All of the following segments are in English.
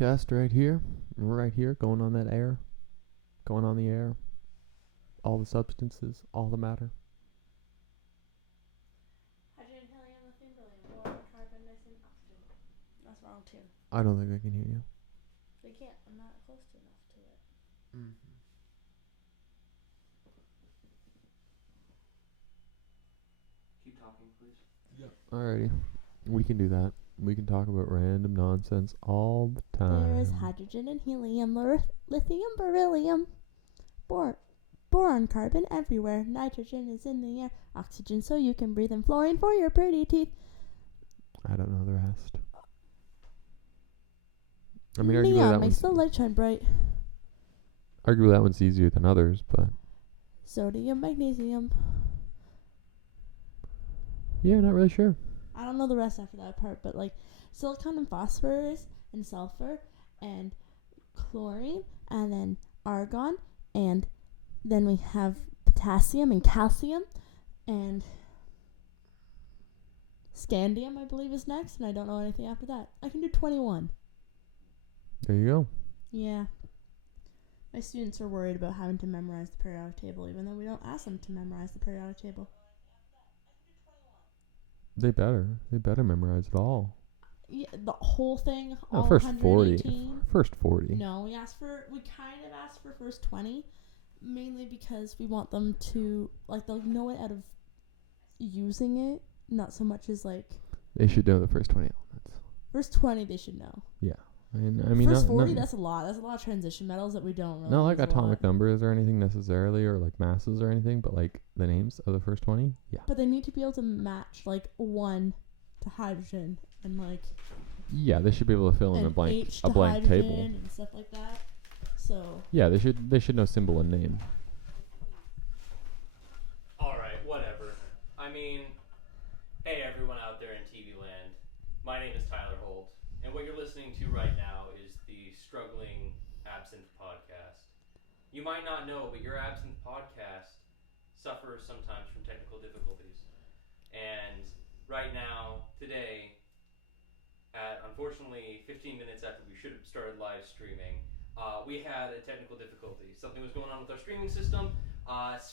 test right here. Right here, going on that air. Going on the air. All the substances, all the matter. Hydrogen, helium, lithium, beryllium, boron, carbon, nitrogen, oxygen. That's wrong too. I don't think I can hear you. They can't. I'm not close enough to it. Mm-hmm. Keep talking, please. Yeah. Alrighty. We can do that. We can talk about random nonsense all the time. There's hydrogen and helium, lithium, beryllium, boron, carbon everywhere. Nitrogen is in the air, oxygen so you can breathe, and fluorine for your pretty teeth. I don't know the rest. I mean, arguably Neon makes the light shine bright. Arguably that one's easier than others, but Sodium, magnesium. yeah, not really sure. I don't know the rest after that part, but like silicon and phosphorus and sulfur and chlorine and then argon, and then we have potassium and calcium and scandium, I believe, is next, and I don't know anything after that. I can do 21. There you go. Yeah. My students are worried about having to memorize the periodic table, even though we don't ask them to memorize the periodic table. They better memorize it all. Yeah, the whole thing, all first 118. 40. First 40. No, we kind of asked for first 20, mainly because we want them to, like, they'll know it out of using it, not so much as, like... They should know the first 20 elements. First 20 they should know. Yeah. I mean first 40, that's a lot. That's a lot of transition metals that we don't really not like use a atomic lot. numbers or anything necessarily, or like masses or anything, but like the names of the first 20. Yeah. But they need to be able to match, like, 1 to hydrogen and, like... Yeah, they should be able to fill in a blank table and stuff like that. So yeah, they should know symbol and name. All right, whatever. I mean, hey everyone out there in TV land. My name is Tyler Holt, and what you're listening to right now is the Struggling Absynthe podcast. You might not know, but your Absynthe podcast suffers sometimes from technical difficulties. And right now, today, at unfortunately 15 minutes after we should have started live streaming, we had a technical difficulty. Something was going on with our streaming system.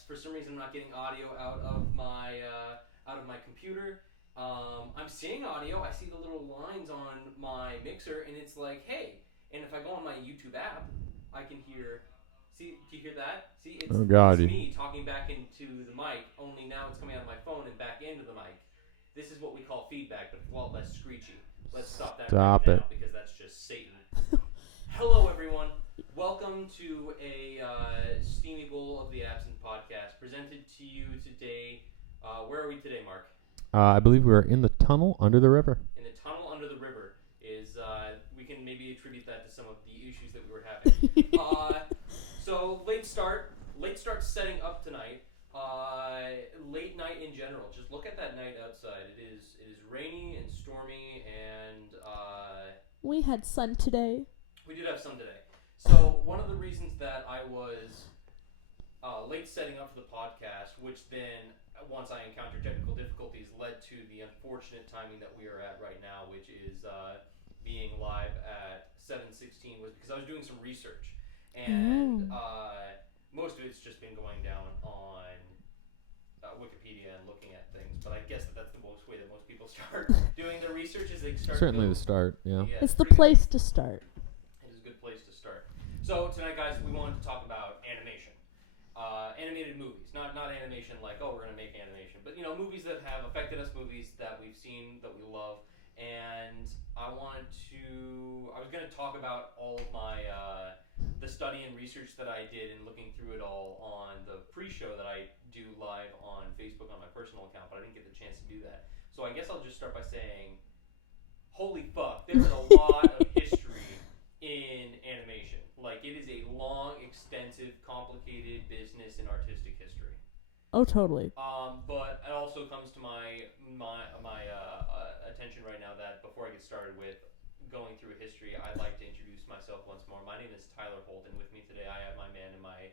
For some reason, I'm not getting audio out of my computer. I'm seeing audio. I see the little lines on my mixer, and it's like, hey. And if I go on my YouTube app, I can hear. See, do you hear that? See, it's me talking back into the mic. Only now it's coming out of my phone and back into the mic. This is what we call feedback, but it's a lot less screechy. Let's stop that right now because that's just Satan. Hello, everyone. Welcome to a steamy bowl of the Absynthe podcast, presented to you today. Where are we today, Mark? I believe we are in the tunnel under the river. In the tunnel under the river is we can maybe attribute that to some of the issues that we were having. So late start setting up tonight. Late night in general. Just look at that night outside. It is rainy and stormy, and we had sun today. We did have sun today. So one of the reasons that I was late setting up for the podcast, which then once I encountered technical difficulties, led to the unfortunate timing that we are at right now, which is being live at 7:16, was because I was doing some research, and most of it's just been going down on Wikipedia and looking at things, but I guess that's the most way that most people start doing their research is they start. Certainly the start, yeah. It's the place to start. It is a good place to start. So tonight, guys, we wanted to talk about animation. Animated movies. Not animation like, oh, we're going to make animation, but, movies that have affected us, movies that we've seen, that we love, and I was going to talk about all of my, the study and research that I did and looking through it all on the pre-show that I do live on Facebook on my personal account, but I didn't get the chance to do that. So I guess I'll just start by saying, holy fuck, there is a lot of history in animation. Like, it is a long, extensive, complicated business in artistic history. Oh, totally. But it also comes to my attention right now that before I get started with going through history, I'd like to introduce myself once more. My name is Tyler Holt, and with me today I have my man in my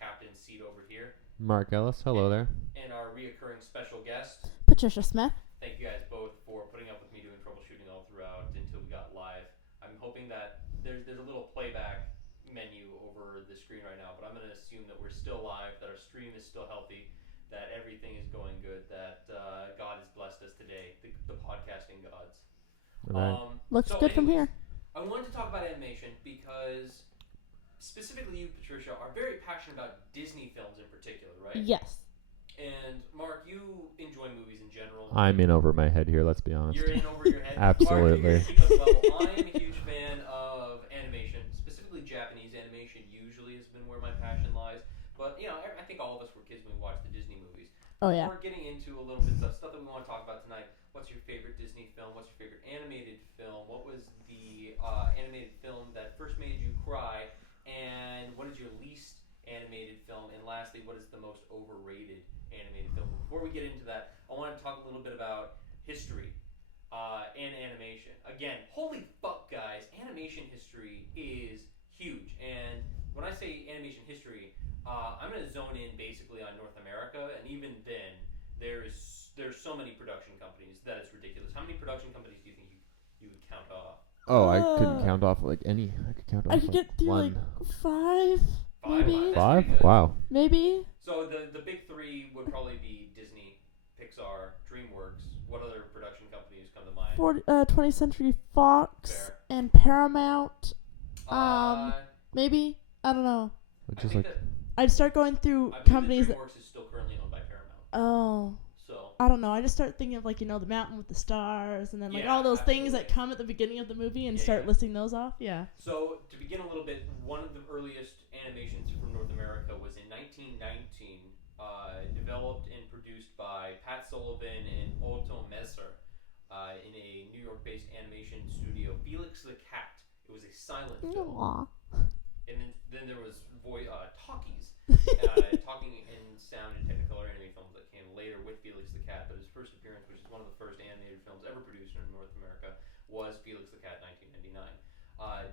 captain's seat over here, Mark Ellis. Hello there. And our reoccurring special guest, Patricia Smith. Thank you guys both for putting up with me doing troubleshooting all throughout until we got live. I'm hoping that there's a little playback menu over the screen right now, but I'm going to assume that we're still live, that our stream is still healthy, that everything is going good, that God has blessed us today, the podcasting gods. Right. Looks So good from anyways, here. I wanted to talk about animation because specifically you, Patricia, are very passionate about Disney films in particular, right? Yes. And Mark, you enjoy movies in general. I'm in over my head here. Let's be honest. You're in over your head. Absolutely. Mark, keep us level. I am a huge fan of animation, specifically Japanese animation. Usually has been where my passion lies. But you know, I think all of us were kids when we watched the Disney movies. Oh yeah. We're getting into a little bit of stuff that we want to talk about tonight. What's your favorite Disney film? What's your favorite animated film? What was the animated film that first made you cry? And what is your least animated film? And lastly, what is the most overrated animated film? But before we get into that, I want to talk a little bit about history and animation. Again, holy fuck, guys, animation history is huge. And when I say animation history, I'm going to zone in basically on North America, and even then, there's so many production companies that it's ridiculous. How many production companies do you think you would count off? Oh, I couldn't count off like any. I could count off I could like get through one. like 5, maybe. That's 5? pretty good. Wow. Maybe. So the big three would probably be Disney, Pixar, DreamWorks. What other production companies come to mind? 20th Century Fox Fair. and Paramount. I Maybe. I don't know. It's just think like that I'd start going through I believe companies that that. DreamWorks is still currently owned by Paramount. Oh. So I don't know. I just start thinking of like, the mountain with the stars and then like Yeah, all those things that absolutely. come at the beginning of the movie and Yeah, start yeah. listing those off. Yeah. So to begin a little bit, one of the earliest animations from North America was in 1919, developed and produced by Pat Sullivan and Otto Messer in a New York-based animation studio, Felix the Cat. It was a silent film. Aw. And then there was talkies, talking in sound and Technicolor anime films that came later with Felix the Cat. But his first appearance, which is one of the first animated films ever produced in North America, was Felix the Cat, 1999.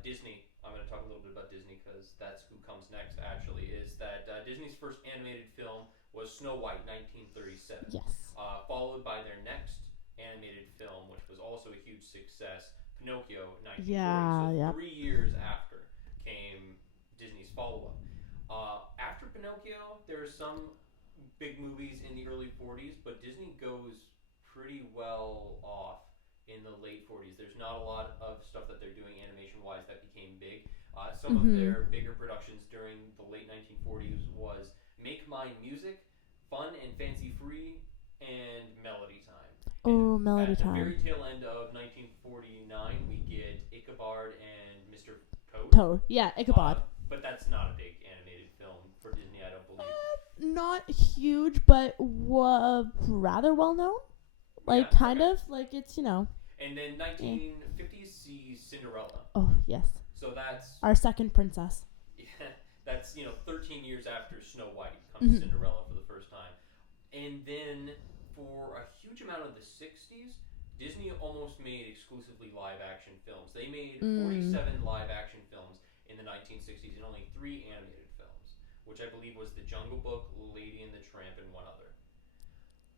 Disney. I'm going to talk a little bit about Disney because that's who comes next. Actually, is that Disney's first animated film was Snow White, 1937. Yes. Followed by their next animated film, which was also a huge success, Pinocchio, 1940. Yeah, So yeah. 3 years after came Disney's follow-up. After Pinocchio, there are some big movies in the early 40s, but Disney goes pretty well off in the late 40s. There's not a lot of stuff that they're doing animation-wise that became big. Some of their bigger productions during the late 1940s was Make Mine Music, Fun and Fancy Free, and Melody Time. Oh, Melody At the Time. very tail end of 1949, we get Ichabod and Mr. Toad. Toad. Yeah, Ichabod. But that's not a big animated film for Disney, I don't believe. Not huge, but rather well known. Like, Yeah, kind okay. of. Like, it's, And then 1950s sees Cinderella. Oh, yes. So that's Our second princess. that's 13 years after Snow White comes Cinderella for the first time. And then for a huge amount of the 60s, Disney almost made exclusively live action films. They made 47 live action films in the 1960s and only 3 animated films, which I believe was The Jungle Book, Lady and the Tramp, and one other.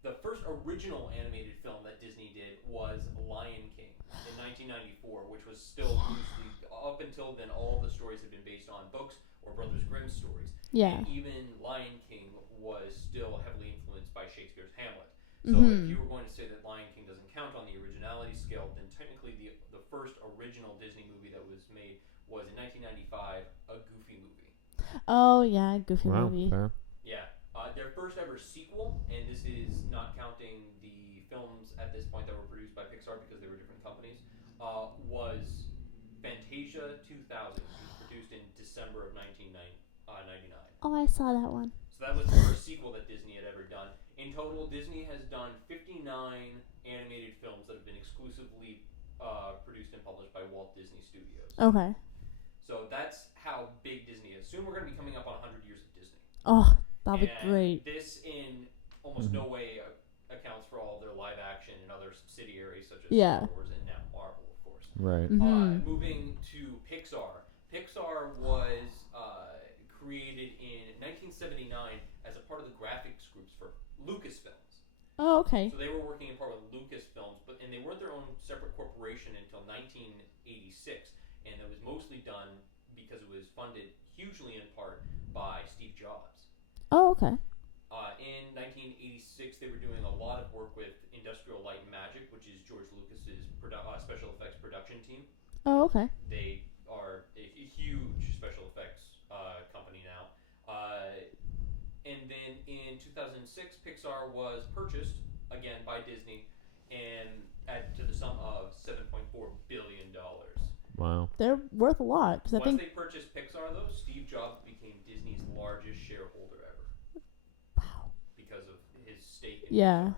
The first original animated film that Disney did was Lion King in 1994, which was still loosely, up until then, all the stories had been based on books or Brothers Grimm stories. Yeah. And even Lion King was still heavily influenced by Shakespeare's Hamlet. So if you were going to say that Lion King doesn't count on the originality scale, then technically the first original Disney movie that was made was in 1995, a Goofy movie. Oh, yeah, Goofy wow, movie. fair. Yeah. Their first ever sequel, and this is not counting the films at this point that were produced by Pixar because they were different companies, was Fantasia 2000, which was produced in December of 1999. Oh, I saw that one. So that was the first sequel that Disney had ever done. In total, Disney has done 59 animated films that have been exclusively produced and published by Walt Disney Studios. Okay. So that's how big Disney is. Soon we're going to be coming up on 100 years of Disney. Oh, that'll be And great. This in almost no way accounts for all their live action and other subsidiaries such as Yeah. Star Wars and now Marvel, of course. Right. Moving to Pixar. Pixar was created in 1979 as a part of the graphics groups for Lucasfilms. Oh, okay. So they were working in part with Lucasfilms, and they weren't their own separate corporation until 1986. And and it was mostly done because it was funded hugely in part by Steve Jobs. Oh, okay. In 1986, they were doing a lot of work with Industrial Light and Magic, which is George Lucas's special effects production team. Oh, okay. They are a huge special effects company now. And then in 2006, Pixar was purchased again by Disney and added to the sum of $7.4 billion. Wow. They're worth a lot because I Once think. they purchased Pixar, though, Steve Jobs became Disney's largest shareholder ever Wow. because of his stake in Yeah, Pixar.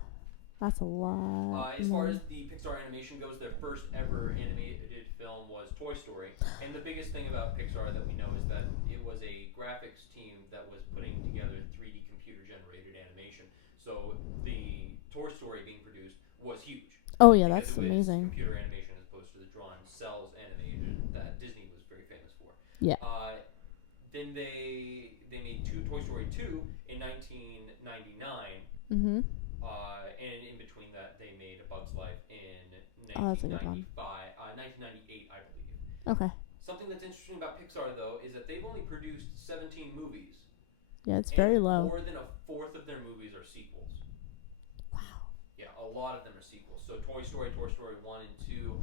that's a lot. As far as the Pixar animation goes, their first ever animated film was Toy Story. And the biggest thing about Pixar that we know is that it was a graphics team that was putting together 3D computer-generated animation. So the Toy Story being produced was huge. Oh yeah, Because that's it was amazing. computer animation as opposed to the drawn cells animation that Disney was very famous for. Yeah. Then they made Toy Story 2 in 1999. Mhm. And in between that, they made A Bug's Life in Oh, that's a good one. 1998, I believe. Okay. Something that's interesting about Pixar, though, is that they've only produced 17 movies. Yeah, it's very and low. More than a fourth of their movies are sequels. Wow. Yeah, a lot of them are sequels. So Toy Story 1 and 2,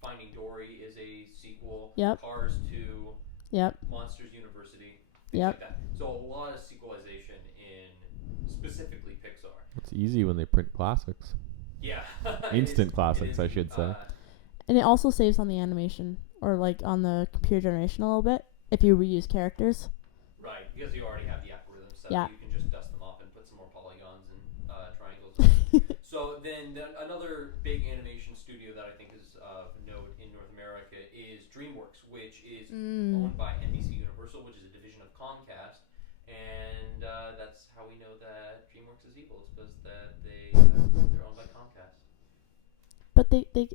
Finding Dory is a sequel. Yep. Cars 2. Yep. Monsters University. Things Yep. like that. So a lot of sequelization in specifically Pixar. It's easy when they print classics. Yeah. Instant classics, I should say. And it also saves on the animation or like on the computer generation a little bit if you reuse characters. Right, because you already have the algorithm set, Yeah. so you can just dust them off and put some more polygons and triangles. So then another big animation studio that I think is of note in North America is DreamWorks, which is owned by NBC Universal, which is a division of Comcast. And that's how we know that DreamWorks is evil. It's because that they're owned by Comcast. But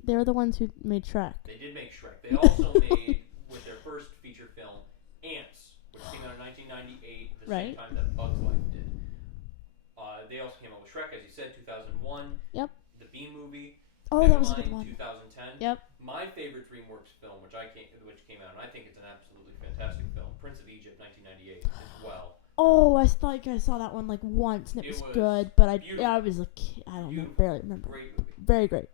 they're the ones who made Shrek. They did make Shrek. They also made, with their first feature film, Ants, which came out in 1998, the same time that Bug's Life did. They also came out with Shrek, as you said, 2001. Yep. The Bean Movie. Oh, that was a good Megamind, one. 2010. Yep. My favorite DreamWorks film, which came out, and I think it's an absolutely fantastic film, Prince of Egypt, 1998, as well. Oh, I thought I saw that one like once and it was good, but I was a kid. I don't know, barely remember. Great movie. Very great.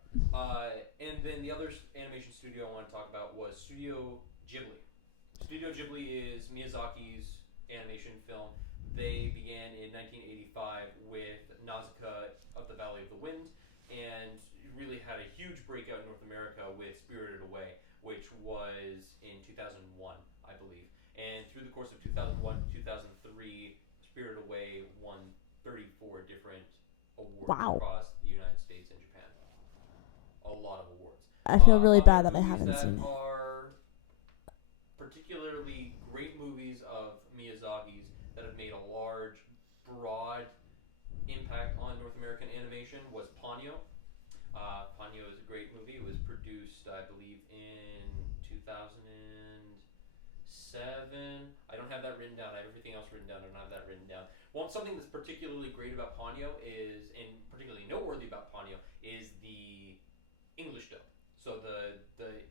And then the other animation studio I want to talk about was Studio Ghibli. Studio Ghibli is Miyazaki's animation film. They began in 1985 with Nausicaa of the Valley of the Wind, and really had a huge breakout in North America with Spirited Away, which was in 2001, I believe. And through the course of 2001 to 2003, Spirited Away won 34 different awards across the United States and Japan. A lot of awards. I feel really bad that I movies haven't seen it. Are particularly great movies of Miyazaki's that have made a large, broad impact on North American animation was Ponyo. Ponyo is a great movie. It was produced, I believe, in 2007. I don't have that written down. I have everything else written down. I don't have that written down. Well, something that's particularly great about Ponyo is, and particularly noteworthy about Ponyo, is the English dub. So the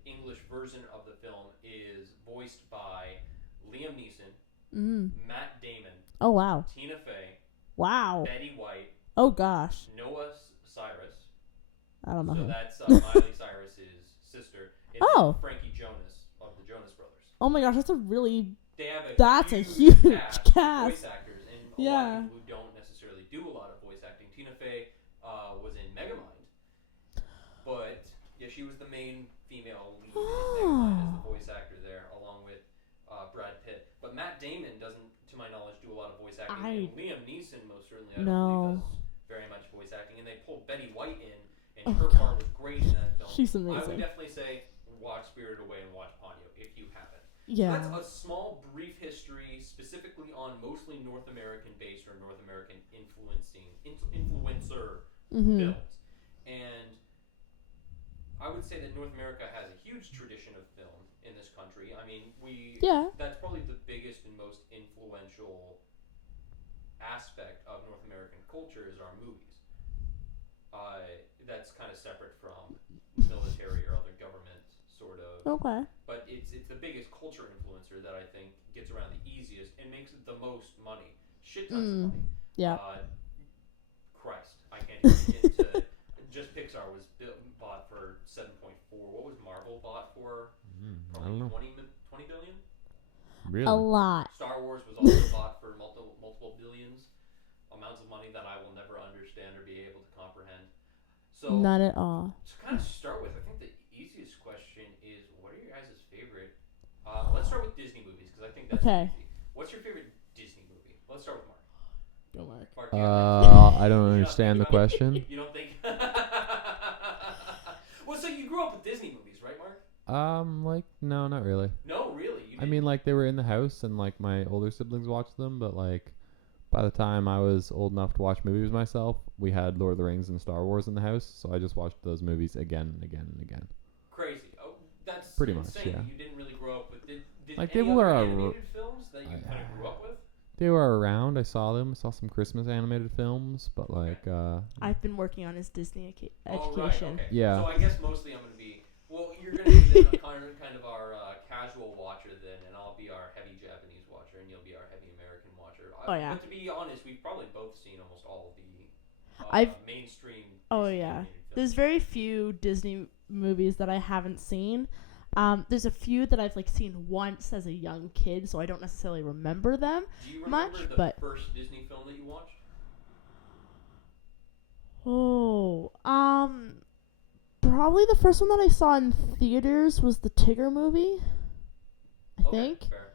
English version of the film is voiced by Liam Neeson, Matt Damon, oh wow, Tina Fey, wow, Betty White, oh gosh, Noah Cyrus. I don't know. So him. that's Miley Cyrus's sister. And then Frankie Jonas of the Jonas Brothers. Oh my gosh, that's a really That's a huge cast. Voice actors and a lot of people who don't necessarily do a lot of voice acting. Tina Fey was in Megamind, but yeah, she was the main female lead in Megamind as the voice actor there, along with Brad Pitt. But Matt Damon doesn't, to my knowledge, do a lot of voice acting. And Liam Neeson most certainly, I don't believe, does very much voice acting. And they pulled Betty White in, and her part was great in that film. She's amazing. I would definitely say watch Spirited Away and watch Ponyo if you haven't. Yeah. So that's a small, brief history, specifically on mostly North American-based or North American influencer films. And I would say that North America has a huge tradition of film in this country. I mean, that's probably the biggest and most influential aspect of North American culture is our movies. That's kind of separate from military or other government sort of. Okay. But it's the biggest culture influencer that I think gets around the easiest and makes the most money. Shit tons of money. Yeah. Christ, I can't even begin to. Just Pixar was bought for 7.4. What was Marvel bought for? I don't know. 20 billion. Really? A lot. Star Wars was also bought for multiple billions, amounts of money that I will never understand or be able to comprehend. So Not at all. to kind of start with, I think the easiest question is, what are your guys' favorite? Let's start with Disney movies because I think that's Okay. easy. What's your favorite Disney movie? Let's start with Mark. Go, Mark. Mark, do you have any- I don't You understand the think about question. it? You don't think? Well, so you grew up with Disney movies, right, Mark? Like, no, not really. No, really. You I mean, like, they were in the house, and, like, my older siblings watched them, but, like, by the time I was old enough to watch movies myself, we had Lord of the Rings and Star Wars in the house, so I just watched those movies again and again and again. Crazy. Oh, that's Pretty much, insane. yeah. You didn't really grow up with. Did Like, any they other were animated films that you kind of grew up with? They were around. I saw them. I saw some Christmas animated films, but, like, I've been working on his Disney Oh, right, education. okay. Yeah. So I guess mostly I'm going to be. Well, you're going to be kind of our casual watcher then, and I'll be our heavy Japanese watcher, and you'll be our heavy American watcher. Oh, yeah. But to be honest, we've probably both seen almost all of the mainstream. Oh, Disney yeah. animated films. There's very few Disney movies that I haven't seen. There's a few that I've like seen once as a young kid, so I don't necessarily remember them. Do you remember much, the but first Disney film that you watched? probably the first one that I saw in theaters was the Tigger movie. I think. Fair.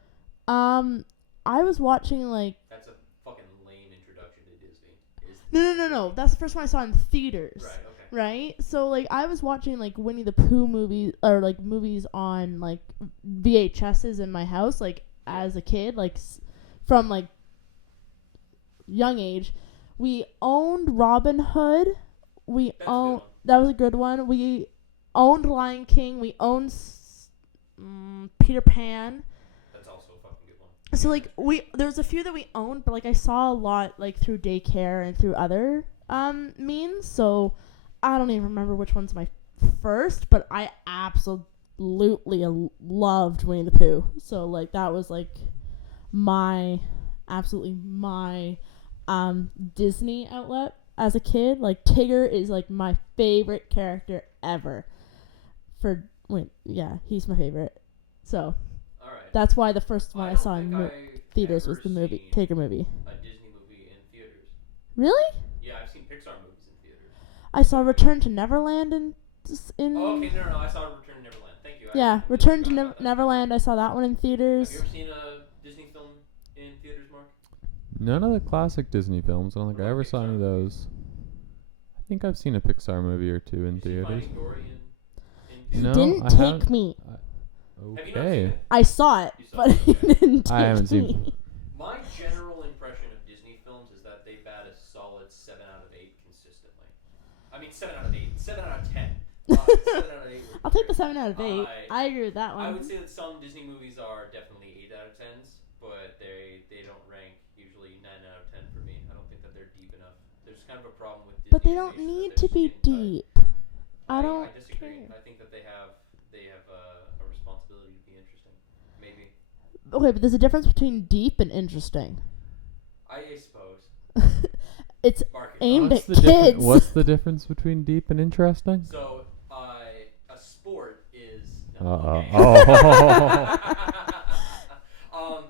I was watching like That's a fucking lame introduction to Disney. no. That's the first one I saw in theaters. Right. Okay. Right? So like I was watching like Winnie the Pooh movies or like movies on like VHSs in my house like as a kid like from like young age. We owned Robin Hood. That was a good one. We owned Lion King. We owned Peter Pan. That's also a fucking good one. So like there's a few that we owned, but like I saw a lot like through daycare and through other means. So I don't even remember which one's my first, but I absolutely loved Winnie the Pooh. So like that was like my Disney outlet as a kid. Like Tigger is like my favorite character ever. He's my favorite. So All right. that's why the first one I saw in I've theaters was ever the movie seen Tigger movie. A Disney movie in theaters. Really? Yeah, I've seen Pixar movies in theaters. I saw Return to Neverland in Oh, okay, no, I saw Return to Neverland. Thank you. yeah, Return to Neverland. I saw that one in theaters. Have you ever seen a Disney film in theaters, Mark? none of the classic Disney films. I don't think What I about ever saw any of those. I think I've seen a Pixar movie or two in Did you theaters. Finding Dory in He No, theaters? didn't I take haven't- me. Have you not seen Okay. it? I saw it, You saw but it, he okay. didn't take I haven't seen me. My general impression of Disney films is that they bat a solid 7 out of 8 consistently. I mean, 7 out of 8. 7 out of 10. 7 out of 8. I'll take the 7 out of 8. I- I agree with that one. I would say that some Disney movies are definitely 8 out of 10s, but they don't rank usually 9 out of 10 for me. I don't think that they're deep enough. There's kind of a problem with Disney. But they don't animation need that to they're be skin tight. deep. I don't disagree. care. I think that they have a responsibility to be interesting. Maybe. Okay, but there's a difference between deep and interesting. I suppose. It's Market aimed What's at the kids. What's the difference between deep and interesting? So, a sport is. Uh-oh. Okay. Oh.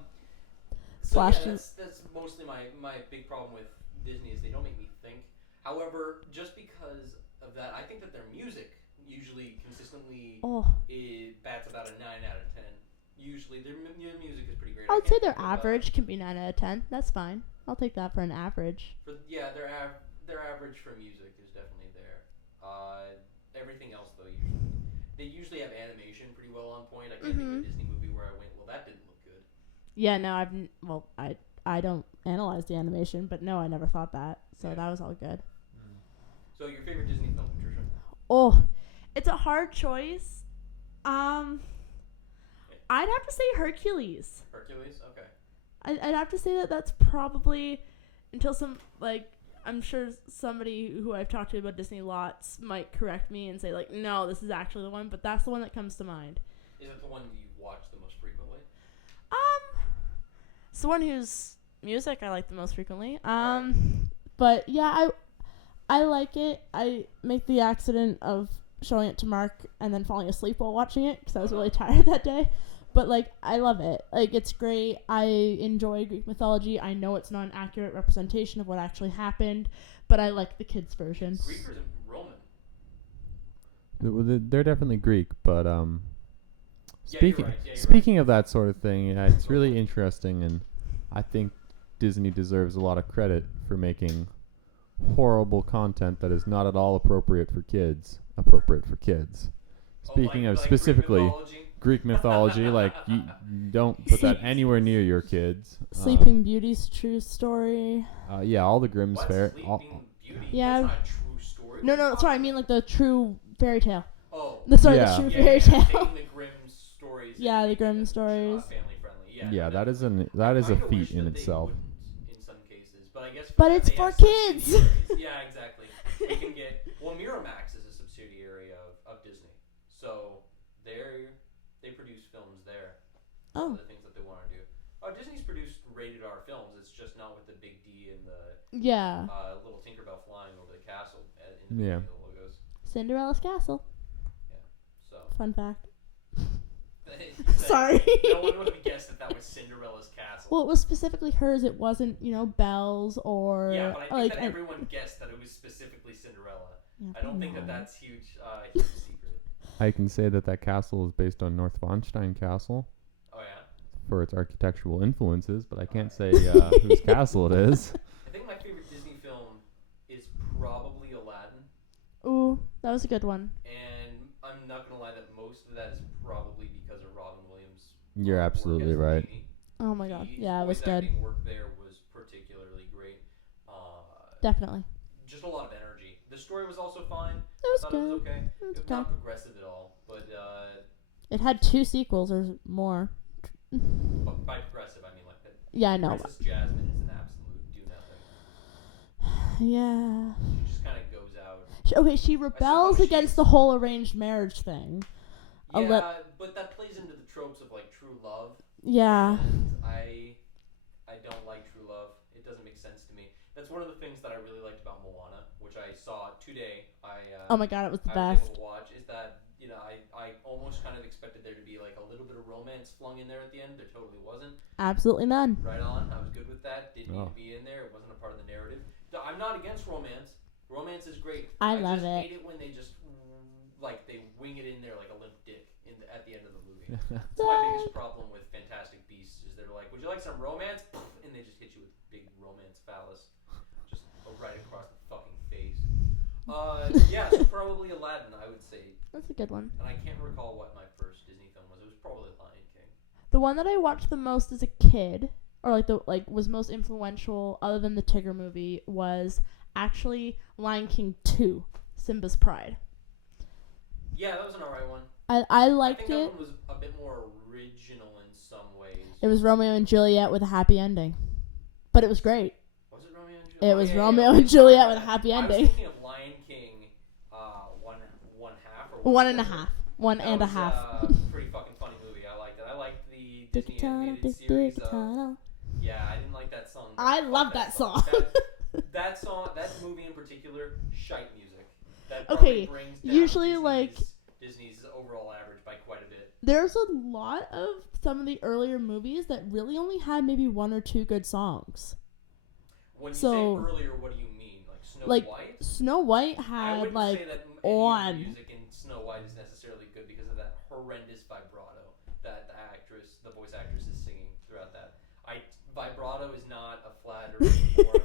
So yeah, Flashes. that's mostly my big problem with Disney is they don't make me think. However, just because of that, I think that their music usually consistently it bats about a 9 out of 10. Usually, their music is pretty great. I would say their average can be 9 out of 10. That's fine. I'll take that for an average. Their average for music is definitely there. Everything else though, they usually have animation pretty well on point. I can't think of a Disney movie where I went, well, that didn't look good. Yeah, no, I don't analyze the animation, but no, I never thought that. So Yeah. that was all good. So your favorite Disney film, Patricia? Oh, it's a hard choice. I'd have to say Hercules. Hercules? Okay. I'd have to say that that's probably until some like I'm sure somebody who I've talked to about Disney lots might correct me and say like, no, this is actually the one, but that's the one that comes to mind. Is it the one you watch the most frequently? It's the one whose music I like the most frequently. Right. But yeah, I like it. I make the accident of showing it to Mark and then falling asleep while watching it because I was really tired that day. But like, I love it. Like, it's great. I enjoy Greek mythology. I know it's not an accurate representation of what actually happened, but I like the kids' version. Greek or Roman? They're definitely Greek, but Yeah, speaking you're right. Yeah, you're speaking of that sort of thing, yeah, it's really interesting, and I think Disney deserves a lot of credit for making horrible content that is not at all appropriate for kids. Speaking of like specifically Greek mythology? Greek mythology, like you don't put that anywhere near your kids. Sleeping Beauty's true story. Yeah, all the Grimm's What's fair. Sleeping Beauty? Yeah. That's not a true story. No, sorry, I mean like the true fairy tale. Oh. The true Yeah, fairy tale. taking the Grimm stories. Yeah, and the Grimm making them, stories. Family friendly. Yeah. Yeah, no, that is a I kinda feat wish in that they itself. wouldn't in some cases, but I guess. But that it's they for have kids. subsidiaries. Yeah, exactly. We can get Miramax is a subsidiary of Disney, so they produce films there. Oh. The things that they want to do. Disney's produced rated R films. It's just not with the big D and the Yeah. little Tinkerbell flying over the castle in the logos. Cinderella's castle. Yeah. So. Fun fact. Sorry. Sorry. No one would have guessed that was Cinderella's castle. Well, it was specifically hers. It wasn't, Belle's or Yeah, but I think like that everyone guessed that it was specifically Cinderella. Yeah, I don't think no. that's huge secret. I can say that castle is based on North Vonstein Castle Oh yeah. for its architectural influences, but I can't say whose castle it is. I think my favorite Disney film is probably Aladdin, Ooh, that was a good one. and I'm not gonna lie that most of that is probably because of Robin Williams. You're work absolutely as the right. genie. Oh my god. His Yeah, it was voice good. acting work there was particularly great. Definitely. Just a lot of energy. The story was also fine. It was I thought good. it was okay. It was It's not progressive at all, but It had 2 sequels or more. by progressive I mean like that. Yeah, I know. Princess Jasmine is an absolute do nothing. Yeah. She just kind of goes out. She rebels suppose against she's- the whole arranged marriage thing. Yeah, but that plays into the tropes of like true love. Yeah. And I don't like true love. It doesn't make sense to me. That's one of the things that I really liked about Moana, which I saw today. Oh my god, it was the I was best. able to watch. Is that I almost kind of expected there to be like a little bit of romance flung in there at the end. There totally wasn't. Absolutely none. Right on. I was good with that. Didn't need Oh. to be in there. It wasn't a part of the narrative. I'm not against romance. Romance is great. I love just it. hate it when they just like they wing it in there like a limp dick at the end of the movie. That's my biggest problem with Fantastic Beasts is they're like, would you like some romance? And they just hit you with big romance phallus, just right across the fucking face. Yeah, so probably Aladdin, I would say. That's a good one. And I can't recall what my first Disney film was. It was probably Lion King. The one that I watched the most as a kid, or was most influential other than the Tigger movie, was actually Lion King 2, Simba's Pride. Yeah, that was an alright one. I liked I think it. that one was a bit more original in some ways. It was Romeo and Juliet with a happy ending. But it was great. Was it Romeo and Juliet? It was Romeo and Juliet with a happy I was ending. thinking of Lion King, one half or One and a half. One that and a was, half. pretty fucking funny movie. I liked it. I liked the Dicky Disney tunnel, animated dick, series. dick tunnel. Yeah, I didn't like that song. I Fuck love that song. That song, that movie in particular, shite music. That Okay, probably brings down usually, like- Disney's overall average by quite a bit. There's a lot of some of the earlier movies that really only had maybe 1 or 2 good songs. When you So- say earlier, what do you mean? Like Snow Like, White? Snow White I had wouldn't like say that on. any of the music in Snow White is necessarily good because of that horrendous vibrato that the voice actress is singing throughout that. Vibrato is not a flattering form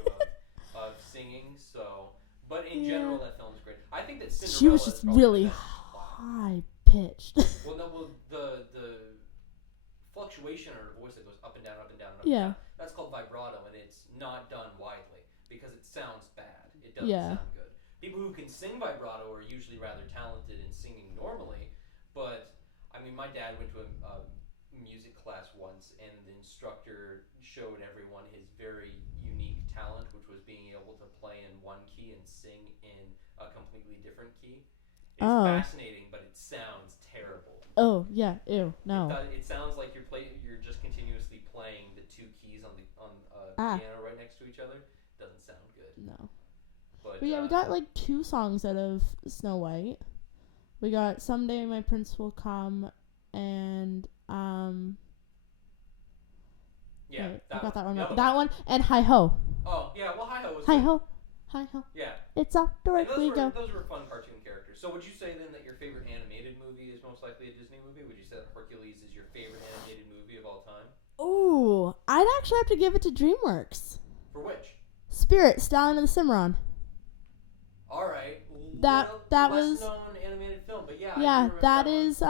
of singing, so. But in general, that film is great. I think that Cinderella she was is just probably really the best plot. high pitched. The fluctuation in her voice that goes up and down, up and down, up Yeah. and down. That's called vibrato, and it's not done widely because it sounds bad. It doesn't Yeah. sound good. People who can sing vibrato are usually rather talented in singing normally, but I mean, my dad went to a music class once, and the instructor showed everyone his very unique talent, which was being able to play in one key and sing in a completely different key. It's fascinating, but it sounds terrible. Oh yeah, ew, no. It sounds like you're just continuously playing the two keys on piano right next to each other. Doesn't sound good. No. But yeah, we got like 2 songs out of Snow White. We got Someday My Prince Will Come and yeah, wait, I got that one. That one and Hi Ho. Oh yeah, well Hi Ho was Hi good. Ho. Hi Ho. Yeah. It's off the right we go. Those were fun cartoon characters. So would you say then that your favorite animated movie is most likely a Disney movie? Would you say that Hercules is your favorite animated movie of all time? Ooh, I'd actually have to give it to DreamWorks. For which? Spirit, Stallion of the Cimarron. All right. That was less known animated film, but yeah. Yeah, that is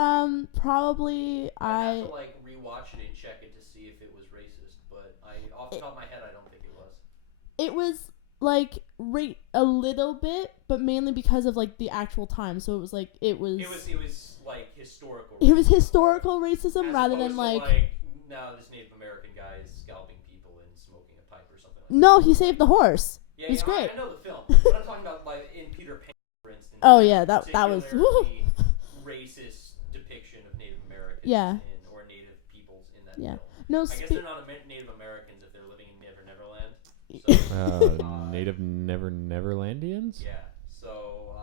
probably I have to like rewatch it and check it to see if it was racist, but off the top of my head I don't think it was. It was like a little bit, but mainly because of like the actual time. So it was like it was like historical. It was historical racism as rather than like no, this Native American guy is scalping people and smoking a pipe or something like No, he saved the horse. Yeah, it was great. I know the film, but I'm talking about like in Peter Pan, for instance. Oh yeah, that was racist depiction of Native Americans or Native peoples in that film. No, I guess they're not Native Americans if they're living in Neverland. So, Native Neverlandians? Yeah. So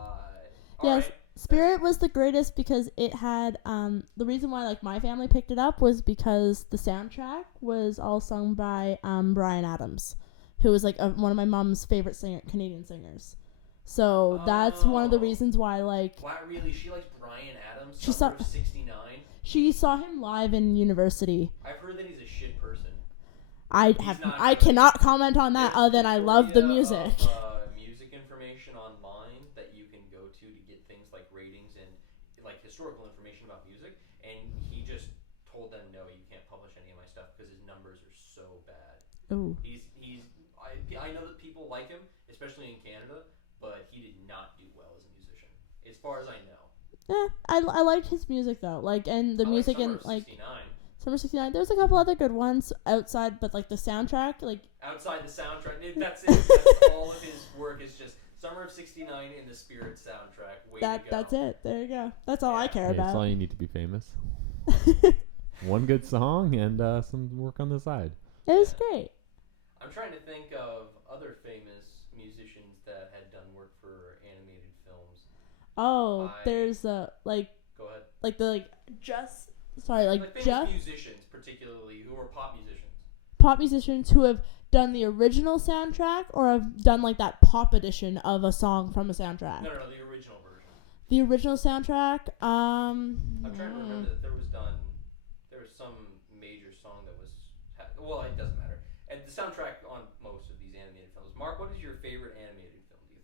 yes, right. Spirit was the greatest because it had the reason why like my family picked it up was because the soundtrack was all sung by Bryan Adams, who was like one of my mom's favorite Canadian singers. So that's one of the reasons why like wow, really she likes Bryan Adams. She saw 69. She saw him live in university. I've heard that he's a shit person. I cannot comment on that other than I love the music. Music information online that you can go to get things like ratings and like historical information about music, and he just told them no, you can't publish any of my stuff because his numbers are so bad. Ooh. I know that people like him, especially in Canada, but he did not do well as a musician, as far as I know. Yeah, I liked his music though, like and the music in like Summer '69. There's a couple other good ones outside, but like the soundtrack, like outside the soundtrack, that's it. That's all of his work is just Summer of '69 in the Spirit soundtrack. Way to go. That's it. There you go. That's all I care about. That's all you need to be famous. One good song and some work on the side. It was great. I'm trying to think of other famous musicians that had done work for animated films. Oh, there's like. Go ahead. Like the like just sorry like famous just musicians particularly who are pop musicians. Pop musicians who have done the original soundtrack or have done like that pop edition of a song from a soundtrack. No, the original version. The original soundtrack. I'm trying to remember that there was some major song that was. Well, it doesn't matter. And the soundtrack on most of these animated films. Mark, what is your favorite animated film? Do you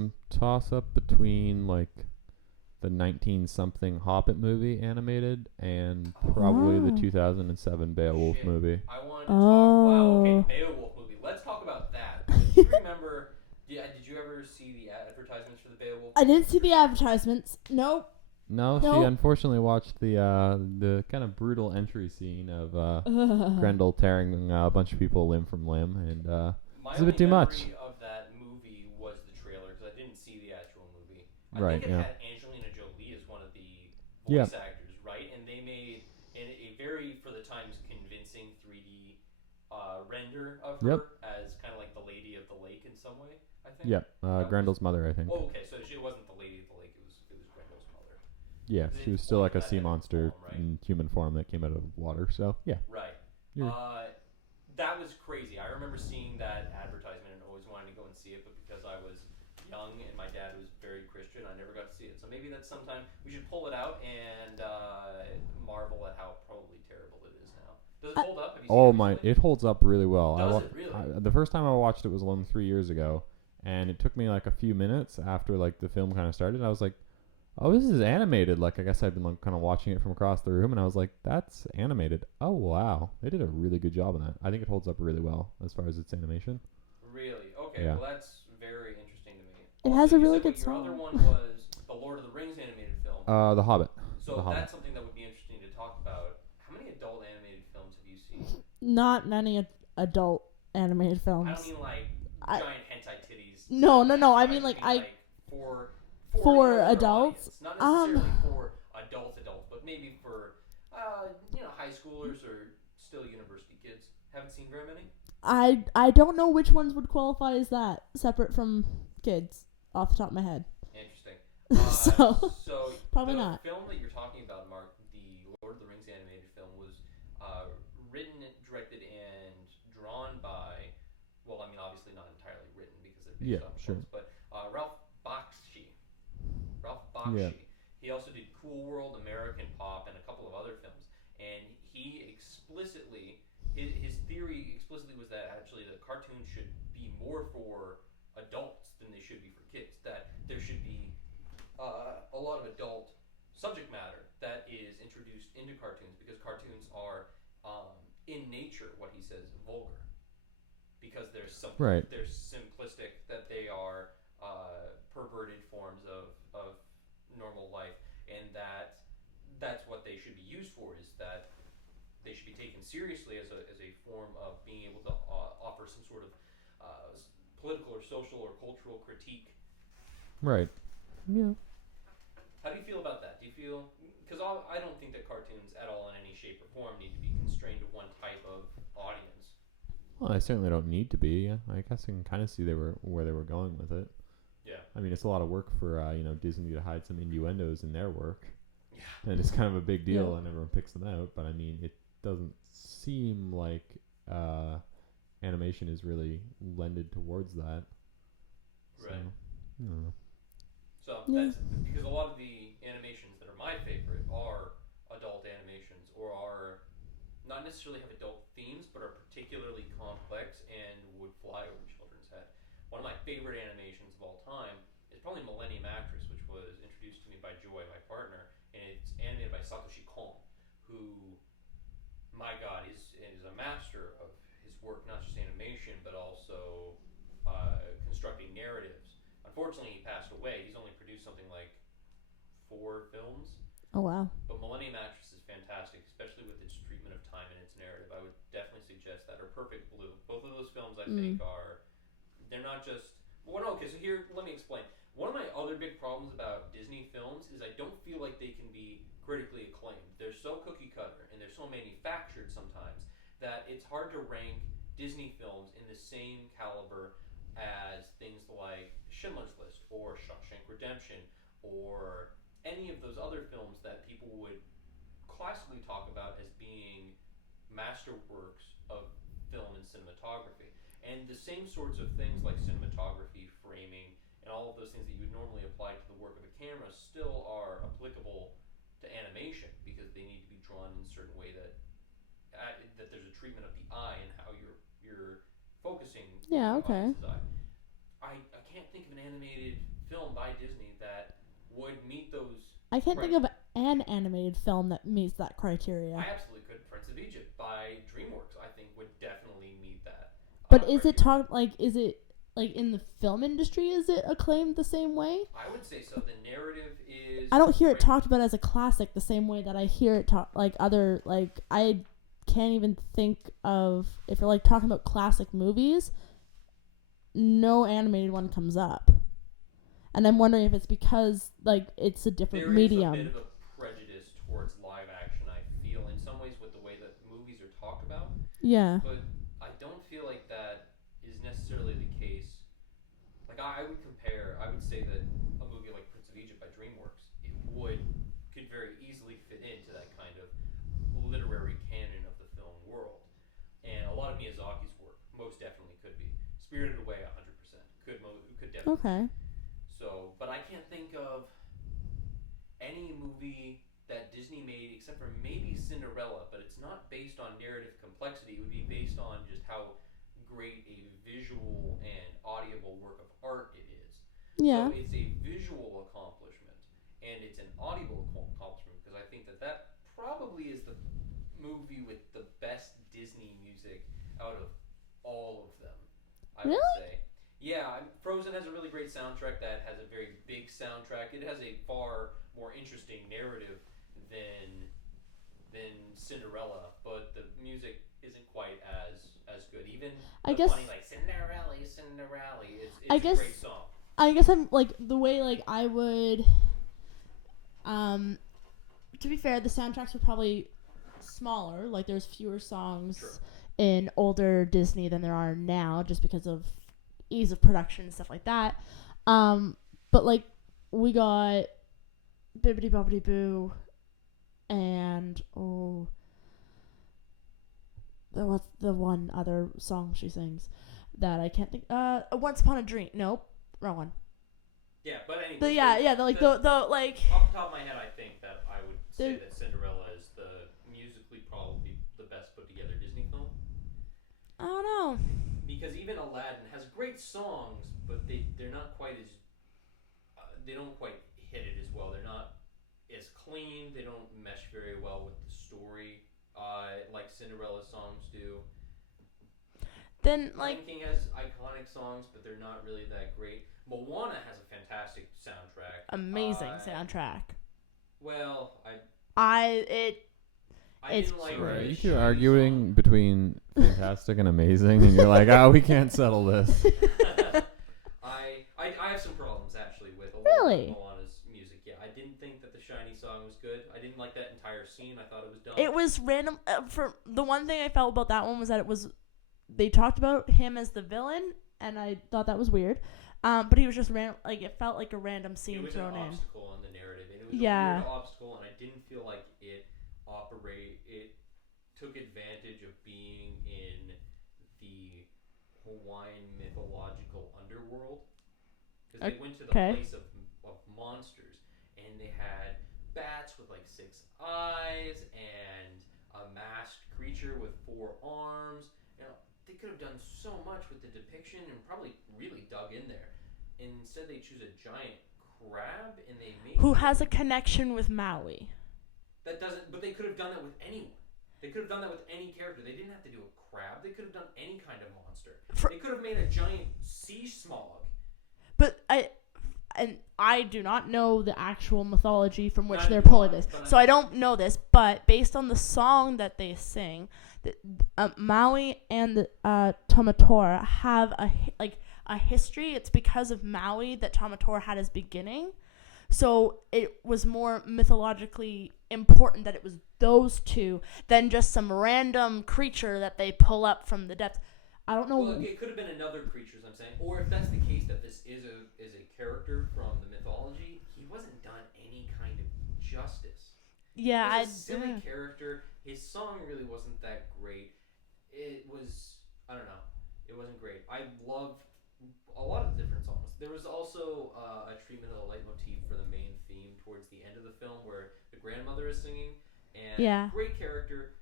think? Toss up between like the 19-something Hobbit movie animated and probably the 2007 Beowulf movie. I wanted to talk. Wow, okay, Beowulf movie. Let's talk about that. Do you remember? Did you ever see the advertisements for the Beowulf? I didn't see the advertisements. Nope. No, she unfortunately watched the kind of brutal entry scene of Grendel tearing a bunch of people limb from limb, and it's a bit too much. My of that movie was the trailer because I didn't see the actual movie. I think it had Angelina Jolie as one of the voice actors, right? And they made a very, for the times, convincing 3D render of her as kind of like the Lady of the Lake in some way, I think. Yep, Grendel's mother, I think. Oh, okay, so she wasn't the Lady of the Lake, it was Grendel's mother. Yeah, she was still like a sea monster in human form that came out of water, so yeah. Right. That was crazy. I remember seeing that advertisement and always wanting to go and see it, but because I was young and my dad was very Christian, I never got to see it. So maybe that's sometime we should pull it out and marvel at how probably terrible it is now. Does it hold up? Have you seen it? It holds up really well. Does it really? The first time I watched it was 3 years ago, and it took me like a few minutes after like the film kind of started. I was like, oh, this is animated. Like, I guess I've been like kind of watching it from across the room, and I was like, that's animated. Oh, wow. They did a really good job on that. I think it holds up really well as far as its animation. Really? Okay, yeah. Well, that's very interesting to me. It has a really good song. Your other one was the Lord of the Rings animated film. The Hobbit. So the Hobbit. That's something that would be interesting to talk about. How many adult animated films have you seen? Not many adult animated films. I don't mean like I- giant hentai titties. No. I mean just like for for an older adults. audience. Not necessarily for adults, but maybe for high schoolers or still university kids. Haven't seen very many. I don't know which ones would qualify as that, separate from kids, off the top of my head. Interesting. So probably the not. film that you're talking about, Mark, the Lord of the Rings animated film, was written, directed, and drawn by, well, I mean, obviously not entirely written because they're based off books, but Ralph Bakshi. Yeah. He also did Cool World, American Pop, and a couple of other films. And he explicitly, his theory explicitly was that actually the cartoons should be more for adults than they should be for kids. That there should be a lot of adult subject matter that is introduced into cartoons because cartoons are, in nature, what he says, vulgar. Because they're they're simplistic, that they are perverted forms of normal life, and that's what they should be used for. Is that they should be taken seriously as a form of being able to offer some sort of political or social or cultural critique. Right. Yeah. How do you feel about that? Do you feel, because I don't think that cartoons at all in any shape or form need to be constrained to one type of audience. Well, I certainly don't need to be. I guess I can kind of see where they were going with it. Yeah. I mean, it's a lot of work for Disney to hide some innuendos in their work. Yeah. And it's kind of a big deal, and everyone picks them out. But I mean, it doesn't seem like animation is really lended towards that. Right. So, I don't know. So that's because a lot of the animations that are my favorite are adult animations, or are not necessarily have adult themes, but are particularly complex and would fly over children's head. One of my favorite animations of all time is probably Millennium Actress, which was introduced to me by Joy, my partner, and it's animated by Satoshi Kon, who, my God, is a master of his work, not just animation, but also constructing narratives. Unfortunately, he passed away. He's only produced something like 4 films. Oh wow. But Millennium Actress is fantastic, especially with its treatment of time and its narrative. I would definitely suggest that. Or Perfect Blue. Both of those films I think are, they're not just, well, no, okay, so here, let me explain. One of my other big problems about Disney films is I don't feel like they can be critically acclaimed. They're so cookie cutter and they're so manufactured sometimes that it's hard to rank Disney films in the same caliber as things like Schindler's List or Shawshank Redemption or any of those other films that people would classically talk about as being masterworks of film and cinematography. And the same sorts of things like cinematography, framing, and all of those things that you would normally apply to the work of a camera still are applicable to animation because they need to be drawn in a certain way that there's a treatment of the eye and how you're focusing. Yeah, okay. I can't think of an animated film by Disney that would meet those. I can't think of an animated film that meets that criteria. I absolutely could. Prince of Egypt by DreamWorks, I think, would definitely meet that. But is it is it like in the film industry? Is it acclaimed the same way? I would say so. The narrative is. I don't hear it talked about as a classic the same way that I hear it I can't even think of, if you're like talking about classic movies, no animated one comes up. And I'm wondering if it's because like it's a different medium. There is a bit of a prejudice towards live action, I feel, in some ways with the way that movies are talked about. Yeah. But I don't feel like that is necessarily the case. Like I would say that a movie like Prince of Egypt by DreamWorks, could very easily fit into that kind of literary canon of the film world. And a lot of Miyazaki's work most definitely could be. Spirited Away 100%. Could definitely. Okay. So, but I can't think of any movie that Disney made except for maybe Cinderella, but it's not based on narrative complexity. It would be based on just how great a visual and audible work of art it is. Yeah. So it's a visual accomplishment and it's an audible accomplishment because I think that probably is the movie with the best Disney music out of all of them. I would say. Yeah, Frozen has a really great soundtrack that has a very big soundtrack. It has a far more interesting narrative than Cinderella, but the music isn't quite as good. Even I guess funny, like Cinderella, Cinderella. It's I a guess- great song. I guess I'm like the way like I would to be fair, the soundtracks were probably smaller. Like there's fewer songs Sure. in older Disney than there are now just because of ease of production and stuff like that. But like we got Bibbidi Bobbidi Boo and what's the one other song she sings that I can't think Once Upon a Dream. Nope, wrong one. Yeah, but anyway. The like the like off the top of my head, I think that I would say The- that Cinderella is the musically probably the best put together Disney film. I don't know. Because even Aladdin has great songs, but they're not quite as they don't quite hit it as well. They're not as clean. They don't mesh very well with the story, like Cinderella's songs do. Then Lion like King has iconic songs, but they're not really that great. Moana has a fantastic soundtrack. amazing soundtrack. Well, I It's didn't like Right, the you two Shiny arguing between fantastic and amazing, and you're like, we can't settle this. I have some problems actually with a lot Really? of Moana's music. Yeah, I didn't think that the Shiny song was good. I didn't like that entire scene. I thought it was dumb. It was random. For the one thing I felt about that one was that they talked about him as the villain, and I thought that was weird. But he was just random. Like it felt like a random scene it was thrown an in. obstacle in the narrative, and it was Yeah. a weird obstacle, and I didn't feel like it took advantage of being in the Hawaiian mythological underworld, because they went to the place of monsters, and they had bats with like 6 eyes and a masked creature with 4 arms. You know, they could have done so much with the depiction and probably really dug in there. And instead, they choose a giant crab, and they make Who has a connection with Maui? that doesn't. But they could have done that with anyone. They could have done that with any character. They didn't have to do a crab. They could have done any kind of monster. They could have made a giant sea smog. But I do not know the actual mythology from which Neither they're do pulling I, this, but so I don't know this. But based on the song that they sing, Maui and Tomatora have a history. It's because of Maui that Tomatora had his beginning. So it was more mythologically important that it was those two than just some random creature that they pull up from the depths. I don't know. Well, it could have been another creature, as I'm saying. Or if that's the case, that this is a character from the mythology, he wasn't done any kind of justice. Yeah, He's a silly character. His song really wasn't that great. It was, I don't know, it wasn't great. I loved a lot of different songs. There was also a treatment of the leitmotif for the main theme towards the end of the film where the grandmother is singing, and great character.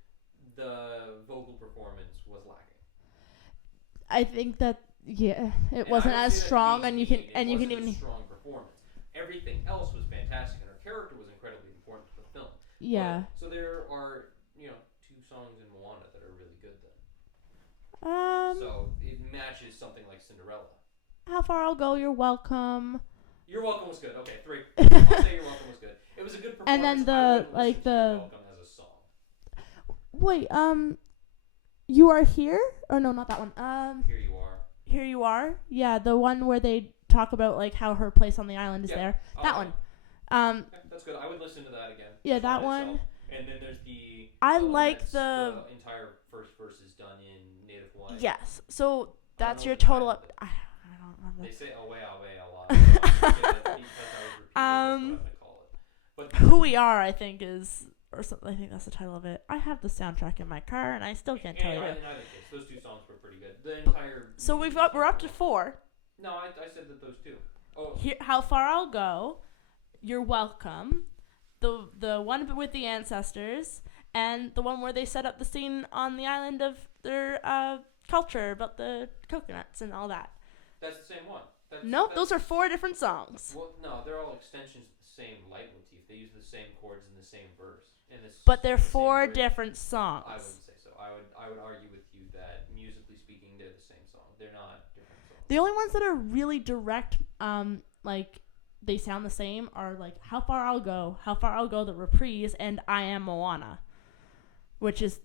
The vocal performance was lacking. I think that it wasn't as strong, and you can even a strong performance. Everything else was fantastic, and her character was incredibly important to the film. Yeah. But, so there are 2 songs in Moana that are really good then. So it matches something like Cinderella. How Far I'll Go, You're Welcome. You're Welcome was good. Okay, 3. I'll say You're Welcome was good. It was a good performance. And then You're Welcome as a song. Wait, You Are Here? Or no, not that one. Here You Are. Here You Are. Yeah, the one where they talk about like how her place on the island is there. That one. Okay, that's good. I would listen to that again. Yeah, that one. Itself. And then there's the. I like the entire first verse is done in Native Hawaiian. Yes. So that's your know the total. title of it. I don't remember. They say away a lot. Because I was repeating what I'm gonna call it. But Who We Are, I think is, or something. I think that's the title of it. I have the soundtrack in my car, and I still can't tell you. In either case, those 2 songs were pretty good. The entire. So we're up to 4. No, I said that those 2. Oh. Here, How Far I'll Go, You're Welcome, the one with the ancestors, and the one where they set up the scene on the island of their culture about the coconuts and all that. That's the same one. Nope, those are 4 different songs. Well, no, they're all extensions of the same leitmotif. They use the same chords in the same verse. But they're 4 different songs. I wouldn't say so. I would argue with you that musically speaking, they're the same song. They're not different songs. The only ones that are really direct, like they sound the same, are like How Far I'll Go, the reprise, and I Am Moana, which is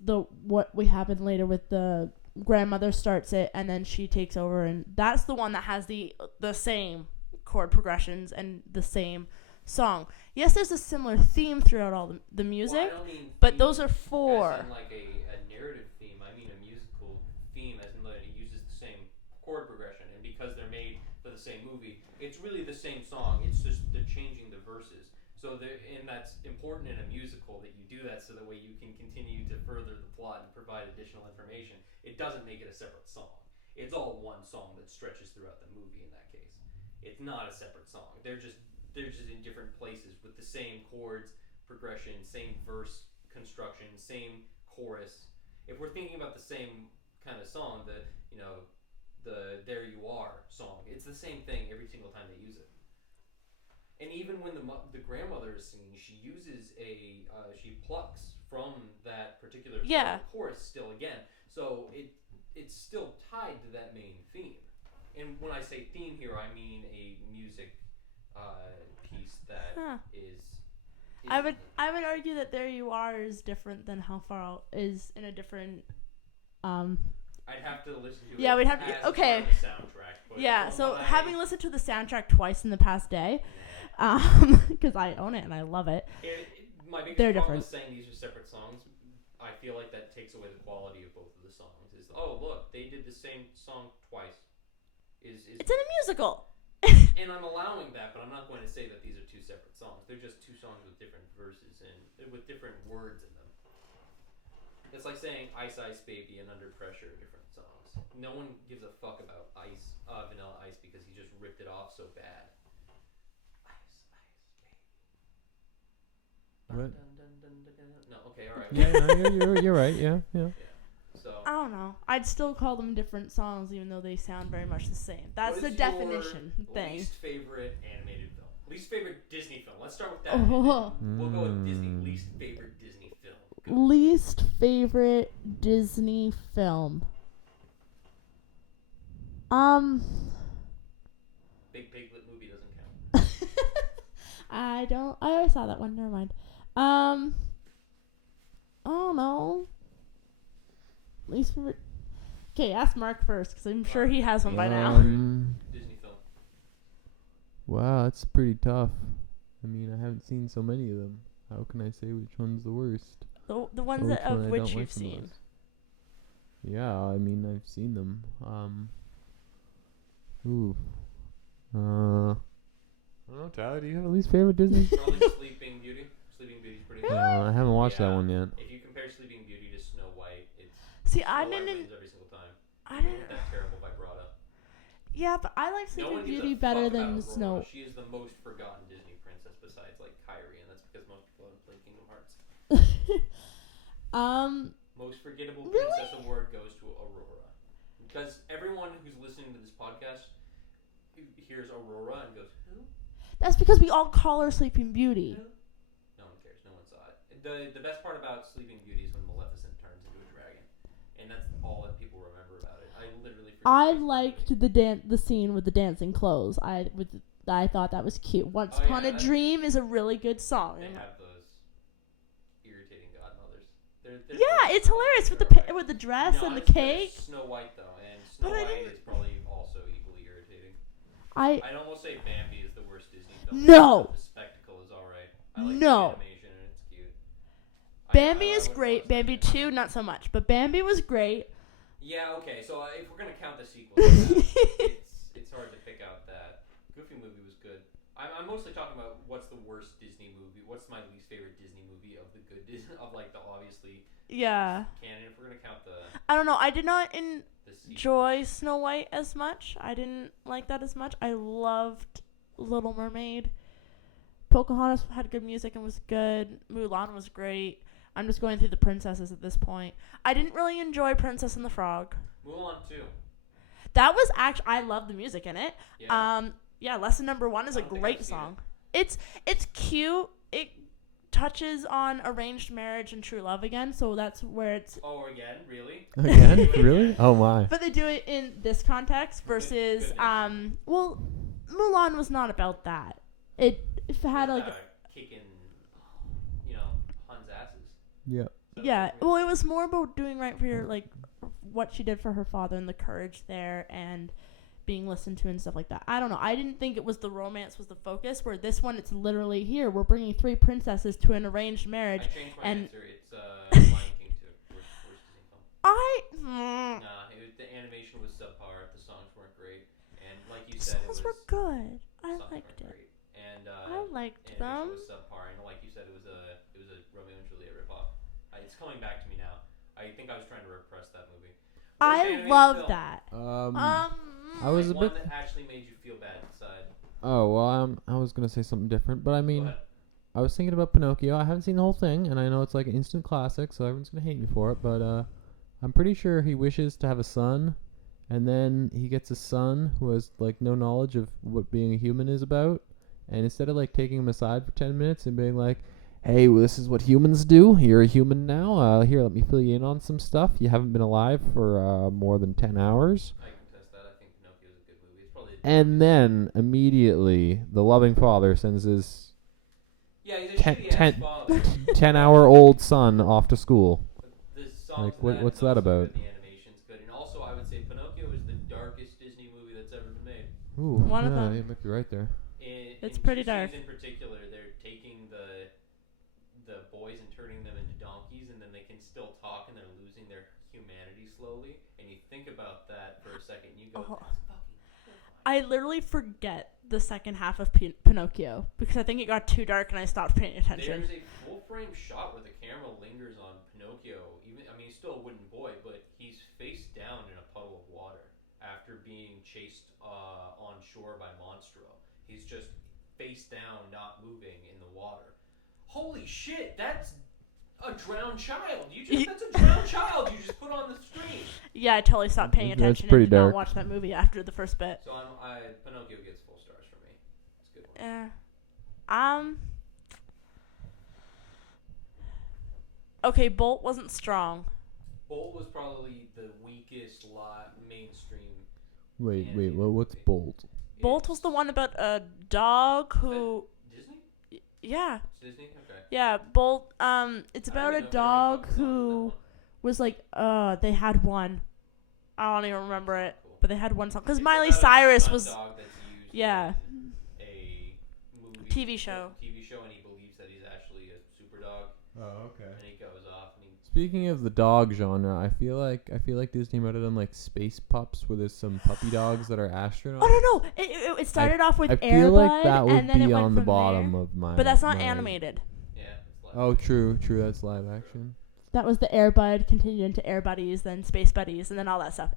what we happen later with the grandmother starts it, and then she takes over, and that's the one that has the same chord progressions and the same song. Yes, there's a similar theme throughout all the music, Well, I don't mean but those are as four. in like a narrative theme. I mean a musical theme, as in that it uses the same chord progression, and because they're made for the same movie, it's really the same song. It's just they're changing the verses. So and that's important in a musical that you do that so that way you can continue to further the plot and provide additional information. It doesn't make it a separate song. It's all one song that stretches throughout the movie in that case. It's not a separate song. They're just in different places with the same chords, progression, same verse construction, same chorus. If we're thinking about the same kind of song, the There You Are song, it's the same thing every single time they use it. And even when the grandmother is singing, she uses she plucks from that particular chorus still again. So it's still tied to that main theme. And when I say theme here, I mean a music piece that is I would argue that There You Are is different than How Far Out is in a different. I'd have to listen to it. Yeah, we'd have as okay. part of the soundtrack. But yeah, so having listened to the soundtrack twice in the past day, because I own it and I love it. My biggest They're problem different. with saying these are separate songs, I feel like that takes away the quality of both of the songs. Is look, they did the same song twice. It's in a musical. And I'm allowing that, but I'm not going to say that these are two separate songs. They're just two songs with different verses and with different words in them. It's like saying Ice Ice Baby and Under Pressure are different songs. No one gives a fuck about Vanilla Ice because he just ripped it off so bad. Ice Ice Baby. What? No, okay, alright. Yeah, you're right. Yeah. So I don't know. I'd still call them different songs, even though they sound very much the same. That's the definition thing. Least favorite animated film. Least favorite Disney film. Let's start with that. Oh. We'll go with Disney. Least favorite Disney film. Go. Least favorite Disney film. Big Piglet movie doesn't count. I already saw that one. Never mind. I don't know. Least favorite. Okay, ask Mark first, because I'm sure he has one by now. Disney film. Wow, that's pretty tough. I mean, I haven't seen so many of them. How can I say which one's the worst? The ones Or of one I which don't you've like the seen. most? Yeah, I mean, I've seen them. I don't know, Tyler, do you have a least favorite Disney? Probably Sleeping Beauty. Sleeping Beauty's pretty good. I haven't watched that one yet. If you compare Sleeping Beauty to Snow White, it's See, Snow White wins every single time. I didn't. That terrible vibrato. Yeah, but I like No Sleeping one gives Beauty a better fuck than about Aurora. Snow. She is the most forgotten Disney princess besides like Kyrie, and that's because most people haven't played Kingdom Hearts. Most forgettable princess award goes to Aurora, because everyone who's listening to this podcast hears Aurora and goes, "Who?" That's because we all call her Sleeping Beauty. Who? No one cares. No one saw it. The best part about Sleeping Beauty is when Maleficent turns into a dragon, and that's all that people remember about it. I literally. I liked the scene with the dancing clothes. I thought that was cute. Once Upon a Dream is a really good song. They have those irritating godmothers. They're it's hilarious with the dress and the cake. Snow White though, and Snow White is probably also equally irritating. I'd almost say Bambi is the worst Disney film. No. The spectacle is alright. I like No. the animation and it's cute. Bambi is great. Bambi 2, not so much, but Bambi was great. Yeah, okay. So if we're gonna count the sequels, it's hard to pick out that. Goofy movie was good. I'm mostly talking about what's the worst Disney movie. What's my least favorite Disney movie of the good Disney of like the obviously canon. If we're gonna count the. I don't know. I did not enjoy Snow White as much. I didn't like that as much. I loved Little Mermaid. Pocahontas had good music and was good. Mulan was great. I'm just going through the princesses at this point. I didn't really enjoy Princess and the Frog. Mulan 2. That was actually, I love the music in it. Yeah. Lesson Number 1 is a great song. It's cute. It touches on arranged marriage and true love again, so that's where it's. Oh, again? Really? Again? Really? Oh my. But they do it in this context versus Mulan was not about that. It had like kicking, Hun's asses. Yeah. Yeah, well, it was more about doing right for your, like, what she did for her father and the courage there and being listened to and stuff like that. I don't know. I didn't think it was the romance was the focus, where this one, it's literally here. We're bringing 3 princesses to an arranged marriage. I changed my and answer. It's Lion King 2. Worst Disney film. Nah, the animation was subpar. The songs weren't great. And like you The said, songs it was... were good. I songs liked weren't it. great. And I liked animation them. was subpar. And like you said, it was a Romeo and Juliet ripoff. It's coming back to me now. I think I was trying to repress that movie. Worst I animated love film. that. I was a One bit. that actually made you feel bad inside. Oh well, I was gonna say something different, but I Go mean, ahead. I was thinking about Pinocchio. I haven't seen the whole thing, and I know it's like an instant classic, so everyone's gonna hate me for it. But I'm pretty sure he wishes to have a son, and then he gets a son who has like no knowledge of what being a human is about, and instead of like taking him aside for 10 minutes and being like, "Hey, well, this is what humans do. You're a human now. Here, let me fill you in on some stuff. You haven't been alive for more than 10 hours." I contest that. I think Pinocchio is a good movie. It's probably And then immediately the loving father sends his yeah, he's a ten- shitty ten- ass father. 10-hour-old son off to school. The songs Like, in what's is that also about? Good. The animation's good, and also I would say Pinocchio is the darkest Disney movie that's ever been made. Ooh, One of yeah, them. you might be right there. It's In pretty 2 scenes dark. in particular, they're taking the boys and turning them into donkeys, and then they can still talk, and they're losing their humanity slowly. And you think about that for a second, and you go, Oh. "That's fucking terrifying." I literally forget the second half of Pinocchio because I think it got too dark and I stopped paying attention. There's a full frame shot where the camera lingers on Pinocchio. He's still a wooden boy, but he's face down in a puddle of water after being chased on shore by Monstro. He's just face down, not moving in the water. Holy shit, that's a drowned child. That's a drowned child you just put on the screen. Yeah, I totally stopped paying That's attention pretty and did dark. not watch that movie after the first bit. So Pinocchio gets full stars for me. It's a good one. Okay, Bolt wasn't strong. Bolt was probably the weakest mainstream. Wait, animated what's movie. Bolt? Bolt was the one about a dog who... Disney? Yeah. It's Disney? Okay. Yeah, Bolt, it's I about don't a even know if there are any dog fucking songs in that who one. was like, they had one. I don't even remember it, Cool. but they had one song. Because It's Miley about Cyrus a was... dog that's used Yeah. in a movie, TV show. TV show, and he believes that he's actually a super dog, Oh, okay. and he goes off and he. Speaking of the dog genre, I feel like Disney might have done like Space Pups, where there's some puppy dogs that are astronauts. Oh, no. It started off with I Air feel Bud, like that would and then it be went on the from bottom there. of my. But that's not my- animated. Yeah. It's like Oh, true. That's live action. That was the Air Bud, continued into Air Buddies, then Space Buddies, and then all that stuff.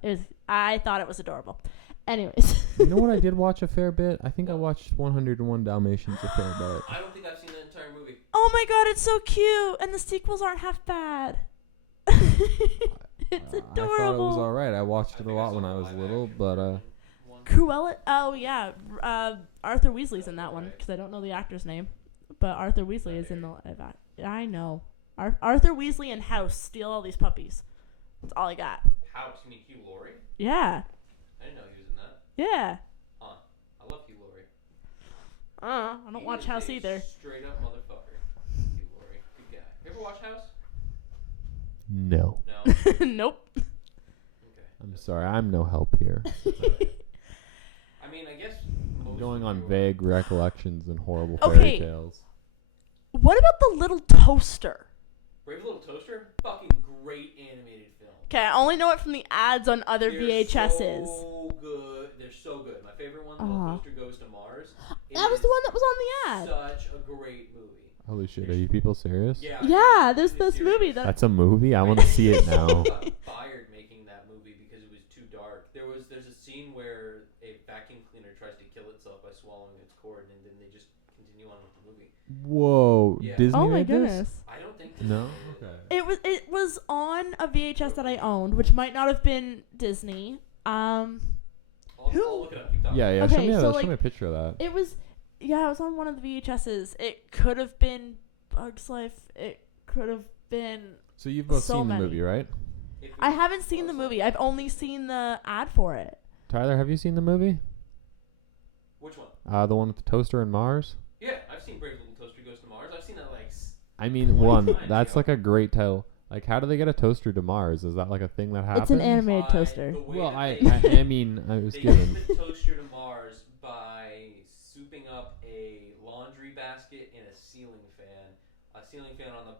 I thought it was adorable. Anyways. You know what I did watch a fair bit? I think I watched 101 Dalmatians a fair bit. I don't think I've seen the entire movie. Oh my god, it's so cute, and the sequels aren't half bad. It's I thought it was adorable. alright. I watched it a think lot saw when the I was live little, action but version one. Cruella. Oh yeah, Arthur Weasley's in that one because I don't know the actor's name, but Arthur Weasley is in the live act. I know. Arthur Weasley and House steal all these puppies. That's all I got. House, you mean Hugh Laurie? Yeah. I didn't know he was in that. Yeah. Huh. I love Hugh Laurie. I don't He watch is House a either. Straight up motherfucker. Hugh Laurie. Good guy. You ever watch House? no. No? Nope. Okay. I'm sorry. I'm no help here. I mean, I guess I'm most going of on you are- vague recollections and horrible Okay. fairy tales. What about the little toaster? Brave Little Toaster? Fucking great animated film. Okay, I only know it from the ads on other They're VHSs. so good. They're so good. My favorite one, Aw. Little Toaster Goes to Mars. That was the one that was on the ad. Such a great movie. Holy shit, are you people serious? Yeah. Yeah, there's completely this movie serious. that. That's a movie? I want to see it now. got fired making that movie because it was too dark. There's a scene where a vacuum cleaner tries to kill itself by swallowing its cord, and then they just continue on with the movie. Whoa. Yeah. Disney Oh my made this? goodness. I don't think. No? Disney did it. Okay. It was on a VHS that I owned, which might not have been Disney. I'll look it up. Keep talking. Yeah, Okay, show me, so, show like, me a picture of that. It was on one of the VHSs. It could have been Bug's Life. It could have been. So you've both so seen many. the movie, right? If I you- haven't seen the movie. I've only seen the ad for it. Tyler, have you seen the movie? Which one? The one with the toaster and Mars? Yeah, I've seen Brave Little Toaster Goes to Mars. I've seen that like. I mean, 20 one, times, that's yo. like a great title. Like, how do they get a toaster to Mars? Is that like a thing that happens? It's an animated By toaster. the way Well, that I mean, I was they given. get the toaster to Mars by souping up a laundry basket and a ceiling fan. A ceiling fan on the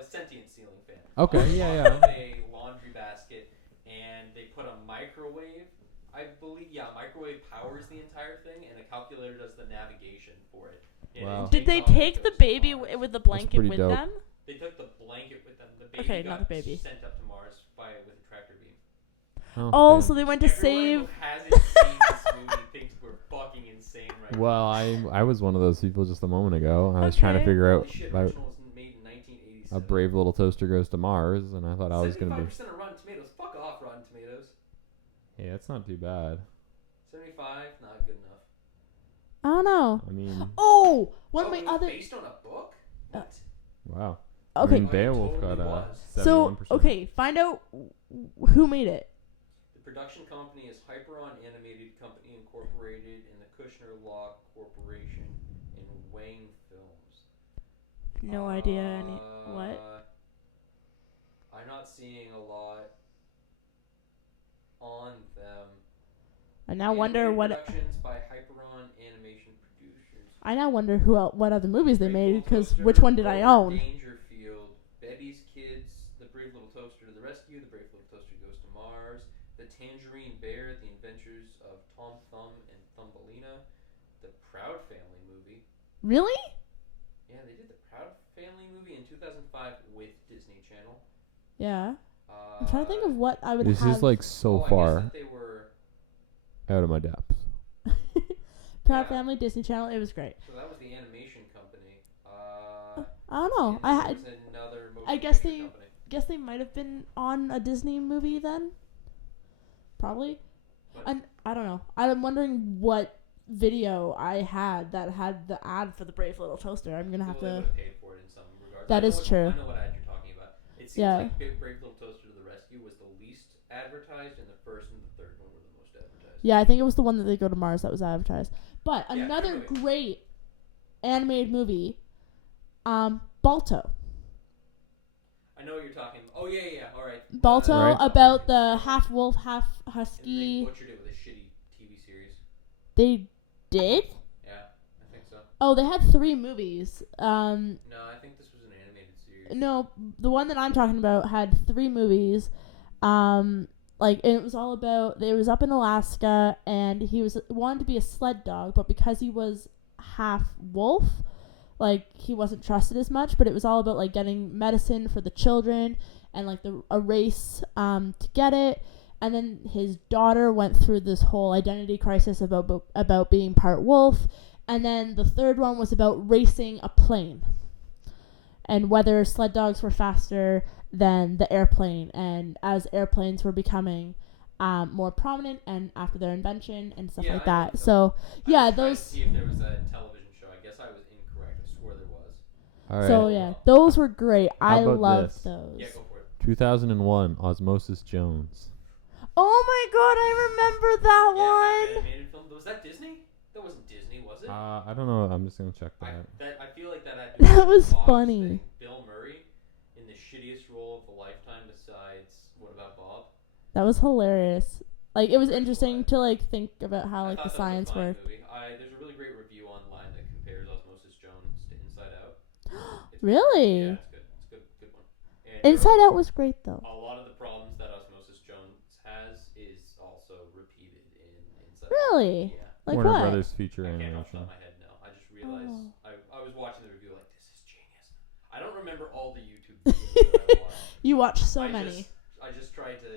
a sentient ceiling fan. Okay, on the yeah, bottom yeah. of a laundry basket, and they put a microwave. I believe, microwave powers the entire thing, and a calculator does the navigation for it. And Wow. it Did they takes off and take the goes to baby Mars. with the blanket pretty with dope. them? They took the blanket with them. The baby Okay, got not the baby. sent up to Mars with a tractor beam. Oh, damn. so they went to Everyone save. who hasn't seen this movie thinks we're fucking insane right Well, I was one of those people just a moment ago. I was trying to Okay. figure now. out Holy shit, about original was made in 1987. a brave little toaster goes to Mars, and I thought I was gonna be. 75% of Rotten Tomatoes. Fuck off, Rotten Tomatoes. Hey, that's not too bad. 75, not good enough. I don't know. I mean, Oh, one of it my was other. based on a book? What? wow. Okay. I mean, Oh, it Beowulf totally got was. 71%. So okay, find out who made it. The production company is Hyperon Animated Company Incorporated and the Kushner Law Corporation in Wayne Films. No idea any what. I'm not seeing a lot on them. I now wonder what. Productions by Hyperon Animation Producers. I now wonder what other movies they Brave made, Little because Toaster, which one did I Grover own? Dangerfield, Betty's Kids, The Brave Little Toaster to the Rescue, The Brave Little Toaster Goes to Mars, The Tangerine Bear, The Adventures of Tom Thumb and Thumbelina, The Proud Family movie. Really? Yeah, they did The Proud Family movie in 2005 with Disney Channel. Yeah. I'm trying to think of what I would This have. is like so I far guess that they were. out of my depth. Proud Yeah. Family, Disney Channel. It was great. So that was the animation company. I don't know. and I there had. was another I motion guess picture they- company. Guess they might have been on a Disney movie then. Probably. But- And I don't know. I'm wondering what video I had that had the ad for the Brave Little Toaster. I'm gonna have Well, they to. would have paid for it in some regards. That I know is what- true. I know what ad you're talking about. It seems Yeah. like Brave Little Toaster to the Rescue was the least advertised, and the first and the third one were the most advertised. Yeah, I think it was the one that they go to Mars that was advertised. But Yeah, another good movie. great animated movie, Balto. I know what you're talking about. Oh, yeah. All right. Balto Right. about the half wolf, half And they husky. butchered it with a shitty TV series. They did? Yeah, I think so. Oh, they had 3 movies. No, I think this was an animated series. No, the one that I'm talking about had 3 movies. Like it was all about. It was up in Alaska, and he wanted to be a sled dog, but because he was half wolf, like he wasn't trusted as much. But it was all about like getting medicine for the children and like a race to get it. And then his daughter went through this whole identity crisis about being part wolf. And then the third one was about racing a plane and whether sled dogs were faster than the airplane. And as airplanes were becoming more prominent and after their invention and stuff Yeah, like I know that. so. So, yeah, I was trying to those. see if there was a television show. I guess I was incorrect. I swore there was. All right. So, yeah, those were great. I about loved this? those. Yeah, go for it. 2001, Osmosis Jones. Oh my god, I remember that one. Animated film. Was that Disney? That wasn't Disney, was it? I don't know. I'm just gonna check that. I feel like that had to That be was a Fox funny. thing. Bill Murray in the shittiest role of a lifetime besides What About Bob? That was hilarious. Like, it was interesting to, like, think about how, I like, thought the that was a science fine worked. movie. There's a really great review online that compares Osmosis Jones to Inside Out. It's Really? Yeah, it's good. It's a good one. And Inside Out was great, though. a lot of the problems that Osmosis Jones has is also repeated in Inside Out. Really? Yeah. Like Warner what? Brothers feature I can't off the animation. top of my head, no. I just realized I was watching the review like, this is genius. I don't remember all the YouTube videos that I watched. You watched so I many. I just tried to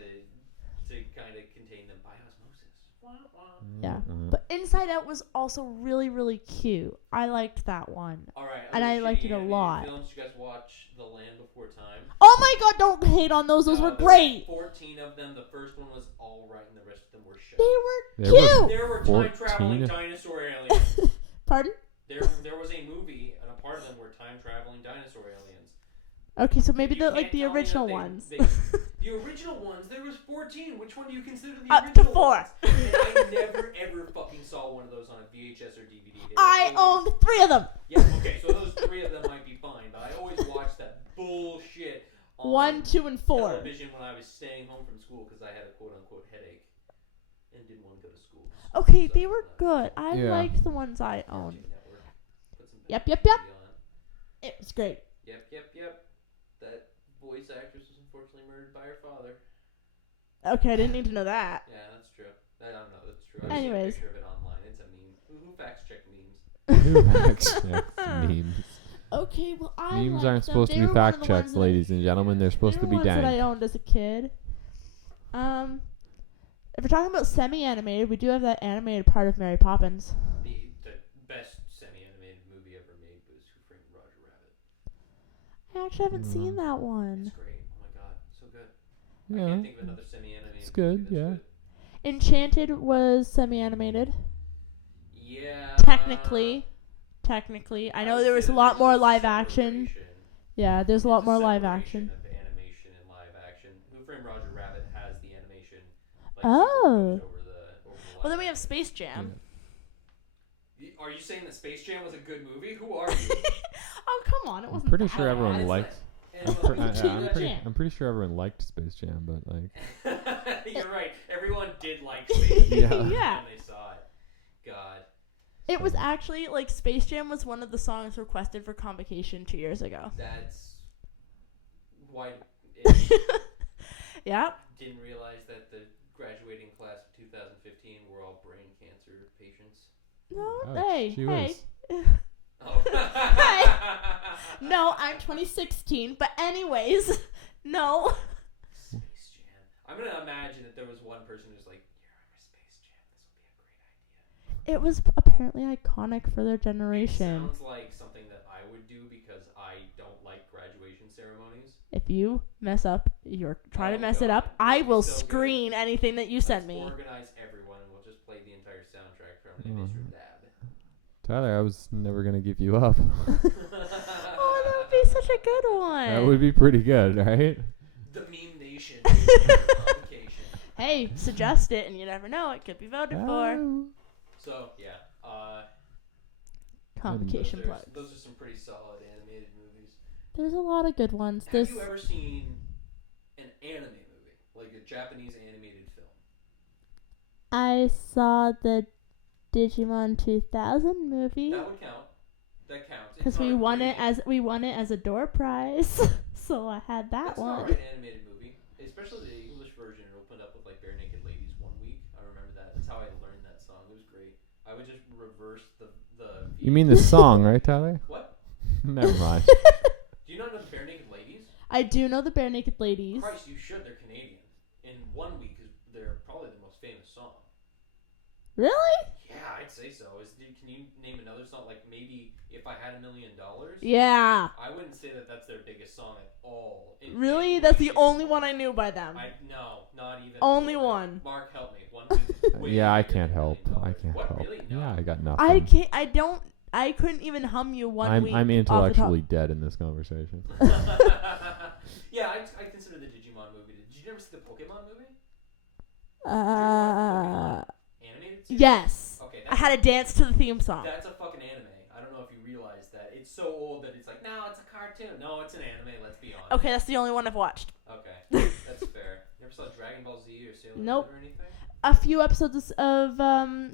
kind of contain them by osmosis. Wah, wah. Yeah. Mhm. But Inside Out was also really, really cute. I liked that one. All right. And other I liked shitty it a animated lot. Films, you guys watch The Land Before Time? Oh my god, don't hate on those. Those were there were great. 14 of them. The first one was all right, and the rest of them were shit. They were They were- cute. There were 14? time traveling dinosaur aliens. Pardon? There was a movie, and a part of them were time traveling dinosaur aliens. Okay, so maybe You the can't like the tell me that original they- ones. The original ones, there was 14. Which one do you consider the Up original to 4. ones? And I never ever fucking saw one of those on a VHS or DVD. They were I always- owned 3 of them. Yeah, okay, so those 3 of them might be fine, but I always watched that bullshit 1, 2, and 4. television when I was staying home from school because I had a quote-unquote headache and didn't want to go to school. Okay, So, they were good. I Yeah. liked the ones I owned. Cartoon Network. Put some Yep, bad yep, yep. TV on. It was great. Yep. That voice actress was unfortunately murdered by her father. Okay, I didn't need to know that. Yeah, that's true. I don't know. That's true. I've Anyways. seen a picture of it online. It's a meme. Who fact check memes? Who fact checks memes? Okay, well, I Memes liked aren't them. supposed They to be were one of fact the ones checks, that ladies and gentlemen. They're supposed they to were be ones that I dank. owned as a kid. If we're talking about semi-animated, we do have that animated part of Mary Poppins. The best semi-animated movie ever made was Who Framed Roger Rabbit. I actually haven't seen that one. It's great. Oh my god, so good. I Yeah, can't think of another semi-animated it's good, movie that's yeah. good. Enchanted was semi-animated. Yeah. Technically. I know would there say was a that lot there's more a live action. separation. Yeah, there's a lot more live Separation action. of animation and live action. Who Framed Roger Rabbit has the animation. Like, Oh. superimposed over the Well, then we live have Space Jam. Are you saying that Space Jam was a good movie? Who are you? Oh, come on. It I'm wasn't pretty that sure everyone bad. liked. I'm, I'm pretty sure everyone liked Space Jam, but like, You're right. Everyone did like Space Jam Yeah. Yeah. when they saw it. God. It was actually, like, Space Jam was one of the songs requested for Convocation 2 years ago. That's why Yep. didn't realize that the graduating class of 2015 were all brain cancer patients. No, Oh, hey, she hey. Oh. No, I'm 2016, but anyways, no. Space Jam. I'm going to imagine that there was one person who's like, yeah, I'm a Space Jam. This will be a great idea. It was apparently iconic for their It generation. sounds like something that I would do because I don't like graduation ceremonies. If you mess up, try to mess it God. up, I will So good. screen anything that you send Let's me. organize everyone and we'll just play the entire soundtrack from Oh. Mr. Dab. Tyler, I was never gonna give you up. Oh, that would be such a good one. That would be pretty good, right? The Meme Nation. Convocation. Hey, suggest it, and you never know, it could be voted for. Oh. So, yeah. Convocation those, plugs. those are some pretty solid animated movies. There's a lot of good ones. Have There's you ever seen an anime movie? Like a Japanese animated film? I saw the Digimon 2000 movie That would count. That counts. because we won it as a door prize, so I had that That's an one. alright animated movie. Especially the English version. It opened up with like Bare Naked Ladies one week. I remember that. That's how I learned that song. It was great. I would just reverse the You mean the song, right, Tyler? What? Never mind. Do you not know the Bare Naked Ladies? I do know the Bare Naked Ladies. Christ, you should. They're Canadian. In 1 week, they're probably the most famous song. Really? Yeah, I'd say so. Can you name another song? Like maybe If I Had $1 Million? Yeah. I wouldn't say that that's their biggest song at all. Really? That's the only one I knew by them. No, not even. Only one. Mark, help me. One week. Way Yeah, I bigger can't than $1 help. million. I can't What, help. Really? No. Yeah, I got nothing. I couldn't even hum you one I'm week. I'm off the intellectually dead in this conversation. Yeah, I consider the Digimon movie. Did you ever see the Pokemon movie? top. Animated series? Yes. Okay, I had to dance to the theme song. That's a fucking anime. I don't know if you realize that. It's so old that it's like, no, it's a cartoon. No, it's an anime, let's be honest. Okay, that's the only one I've watched. Okay, that's fair. You ever saw Dragon Ball Z or Sailor Nope. Moon or anything? A few episodes of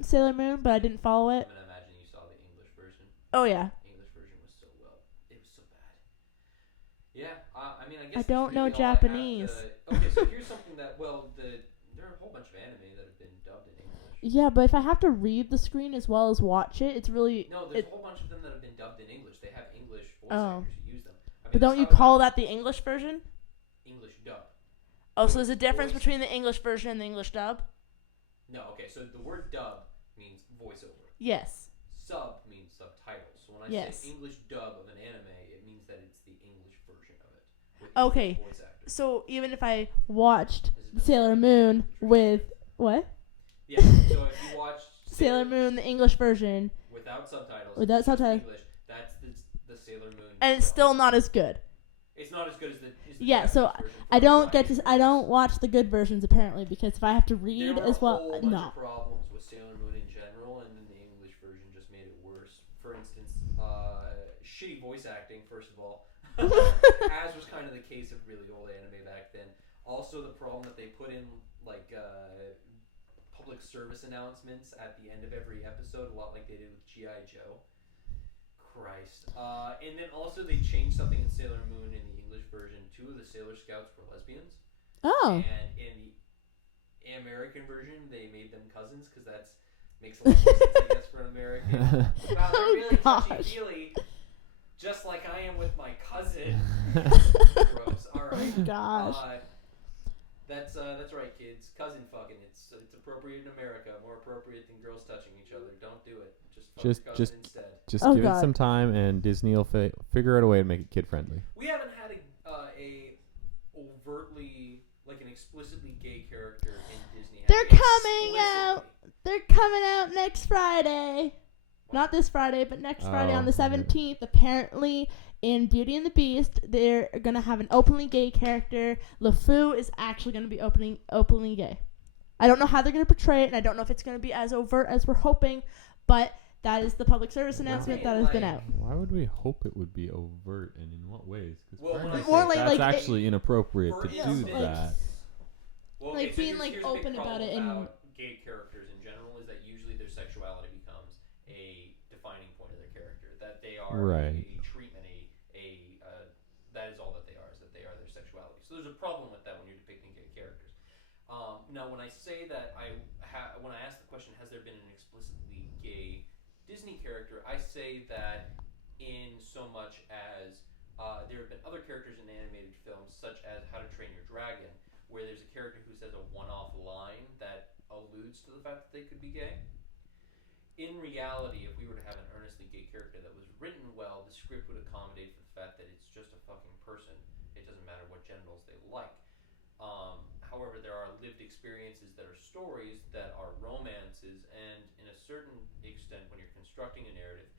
Sailor Moon, but I didn't follow I'm it. gonna imagine you saw the English version. Oh yeah. English version was so it was so bad. Yeah, I mean, I guess I don't that's know really all I have Japanese. Okay, so here's something that, there are a whole bunch of anime that have been dubbed in English. Yeah, but if I have to read the screen as well as watch it, it's really. No, there's a whole bunch of them that have been dubbed in English. They have English voice Oh. actors who use them. I mean, But don't that's you how it call that the English version? English dub? Oh, so there's a difference Voice. between the English version and the English dub? No, okay, so the word dub means voiceover. Yes. Sub means subtitles. So when I Yes. say English dub of an anime, it means that it's the English version of it. With Okay. English voice actors. So even if I watched This is Sailor definitely Moon true. with what? Yeah, so if you watch Sailor Moon, the English version, without subtitles, Without just subtitles. English, that's the Sailor Moon. and it's dub. still not as good. It's not as good as the Yeah, so Japanese version I for don't a get variety to. of I don't reasons. watch the good versions apparently because if I have to There read were as a well, whole bunch no. of problems with Sailor Moon in general, and then the English version just made it worse. For instance, shitty voice acting, first of all. As was kind of the case of really old anime back then. Also, the problem that they put in like public service announcements at the end of every episode, a lot like they did with G.I. Joe. Christ. And then also they changed something in Sailor Moon in the English version. 2 of the Sailor Scouts were lesbians. Oh. And in the American version, they made them cousins because that's makes a lot more sense, I guess, for an American. Wow, they're really touchy-feely, just like I am with my cousin. Gross. All right. Oh, gosh. That's right, kids. Cousin fucking. It's appropriate in America. More appropriate than girls touching each other. Don't do it. Just fuck your cousin instead. Just Oh, give God. it some time, and Disney will figure out a way to make it kid friendly. We haven't had a overtly like an explicitly gay character in Disney. They're coming out. They're coming out next Friday. Not this Friday, but next Friday on the 17th. Apparently, in Beauty and the Beast, they're going to have an openly gay character. LeFou is actually going to be openly gay. I don't know how they're going to portray it, and I don't know if it's going to be as overt as we're hoping, but that is the public service announcement that has been out. Why would we hope it would be overt, and in what ways? Well, that's actually inappropriate to do that. Well, like being like here's open about it and gay characters in general is that usually their sexuality becomes a defining point of their character. That they are a treatment, that is all that they are. Is that they are their sexuality. So there's a problem with that when you're depicting gay characters. Now, when I say that when I ask the question, has there been an explicitly gay Disney character, I say that in so much as there have been other characters in animated films, such as How to Train Your Dragon, where there's a character who says a one-off line that alludes to the fact that they could be gay. In reality, if we were to have an earnestly gay character that was written well, the script would accommodate for the fact that it's just a fucking person. It doesn't matter what genitals they like. However, there are lived experiences that are stories that are romances, and in a certain extent, when you're constructing a narrative,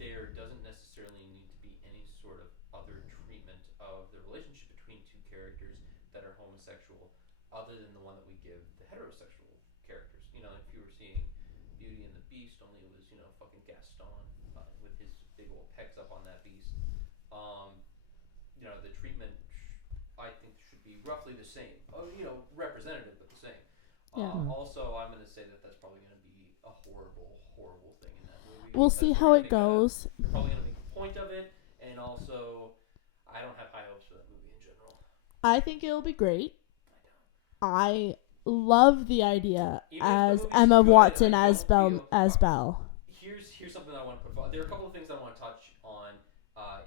there doesn't necessarily need to be any sort of other treatment of the relationship between two characters that are homosexual, other than the one that we give the heterosexual characters. You know, if you were seeing Beauty and the Beast, only it was, fucking Gaston with his big old pecs up on that beast. The treatment, I think, should be roughly the same. Representative, but the same. Also, I'm going to say that that's probably going to be a horrible, horrible thing in that movie. we'll see how it goes. They're probably going to make a point of it, and also, I don't have high hopes for that movie in general. I think it'll be great. I love the idea as Emma Watson as Belle. Here's something I want to put forward. There are a couple of things I want to touch on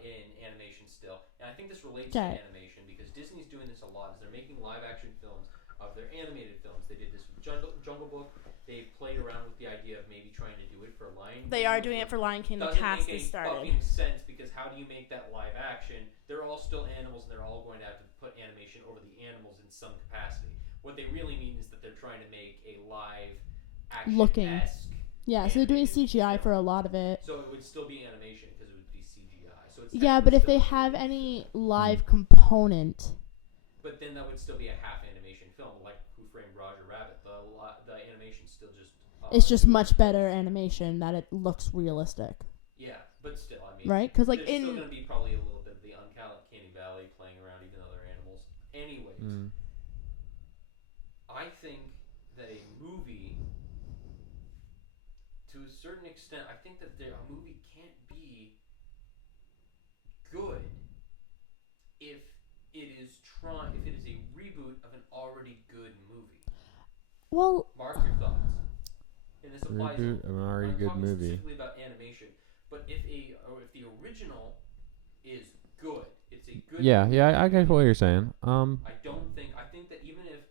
in animation still, and I think this relates to animation because Disney's doing this a lot. Is they're making live action films of their animated films. They did this with Jungle Book. They've played around with the idea of maybe trying to do it for Lion King. They are doing it for Lion King. The cast is started. Doesn't make any fucking sense because how do you make that live action? They're all still animals, and they're all going to have to put animation over the animals in some capacity. What they really mean is that they're trying to make a live action-esque. Yeah, so they're doing CGI for a lot of it. So it would still be animation because it would be CGI. So it's but if they have any live component. But then that would still be a half animation film, like Who Framed Roger Rabbit. The animation's still just. It's just much better animation that it looks realistic. Yeah, but still, I mean. Right, because like there's still going to be probably a little bit of the uncanny valley playing around, even though they're animals. Anyways, I think that a movie, to a certain extent, I think that a movie can't be good if it is a reboot of an already good movie. Well, Mark your thoughts. And this applies reboot of an already good movie. Specifically about animation, but if the original is good, it's a good. Yeah, movie. I get what you're saying. I think that even if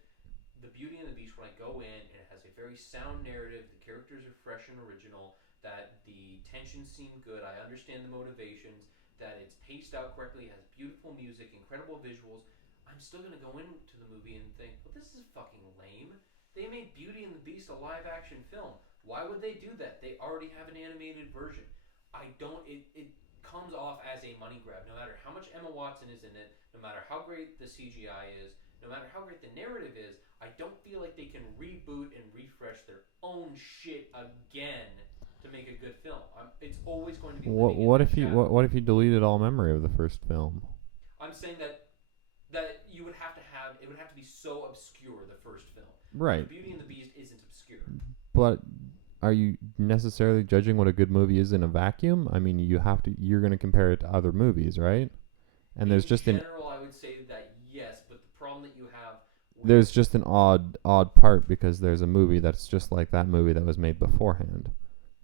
the Beauty and the Beast, when I go in and it has a very sound narrative, the characters are fresh and original, that the tensions seem good, I understand the motivations, that it's paced out correctly, has beautiful music, incredible visuals, I'm still going to go into the movie and think, well, this is fucking lame. They made Beauty and the Beast a live action film. Why would they do that? They already have an animated version. It comes off as a money grab. No matter how much Emma Watson is in it, no matter how great the CGI is, no matter how great the narrative is, I don't feel like they can reboot and refresh their own shit again to make a good film. It's always going to be What living in what that if you shadow. what if you deleted all memory of the first film? I'm saying that you would have to have it would have to be so obscure the first film. Right. The Beauty and the Beast isn't obscure. But are you necessarily judging what a good movie is in a vacuum? I mean, you're going to compare it to other movies, right? And In general, I would say that yes, but the problem that you have there's just an odd part because there's a movie that's just like that movie that was made beforehand.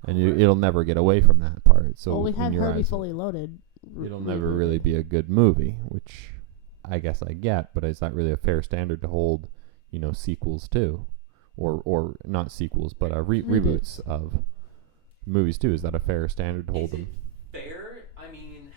And it'll never get away from that part. So well, we had in your Herbie eyes, Fully Loaded. it'll never really be a good movie, which I guess I get, but is that really a fair standard to hold, sequels to? Or not sequels, but reboots of movies too? Is that a fair standard to hold them? Is it fair? I mean,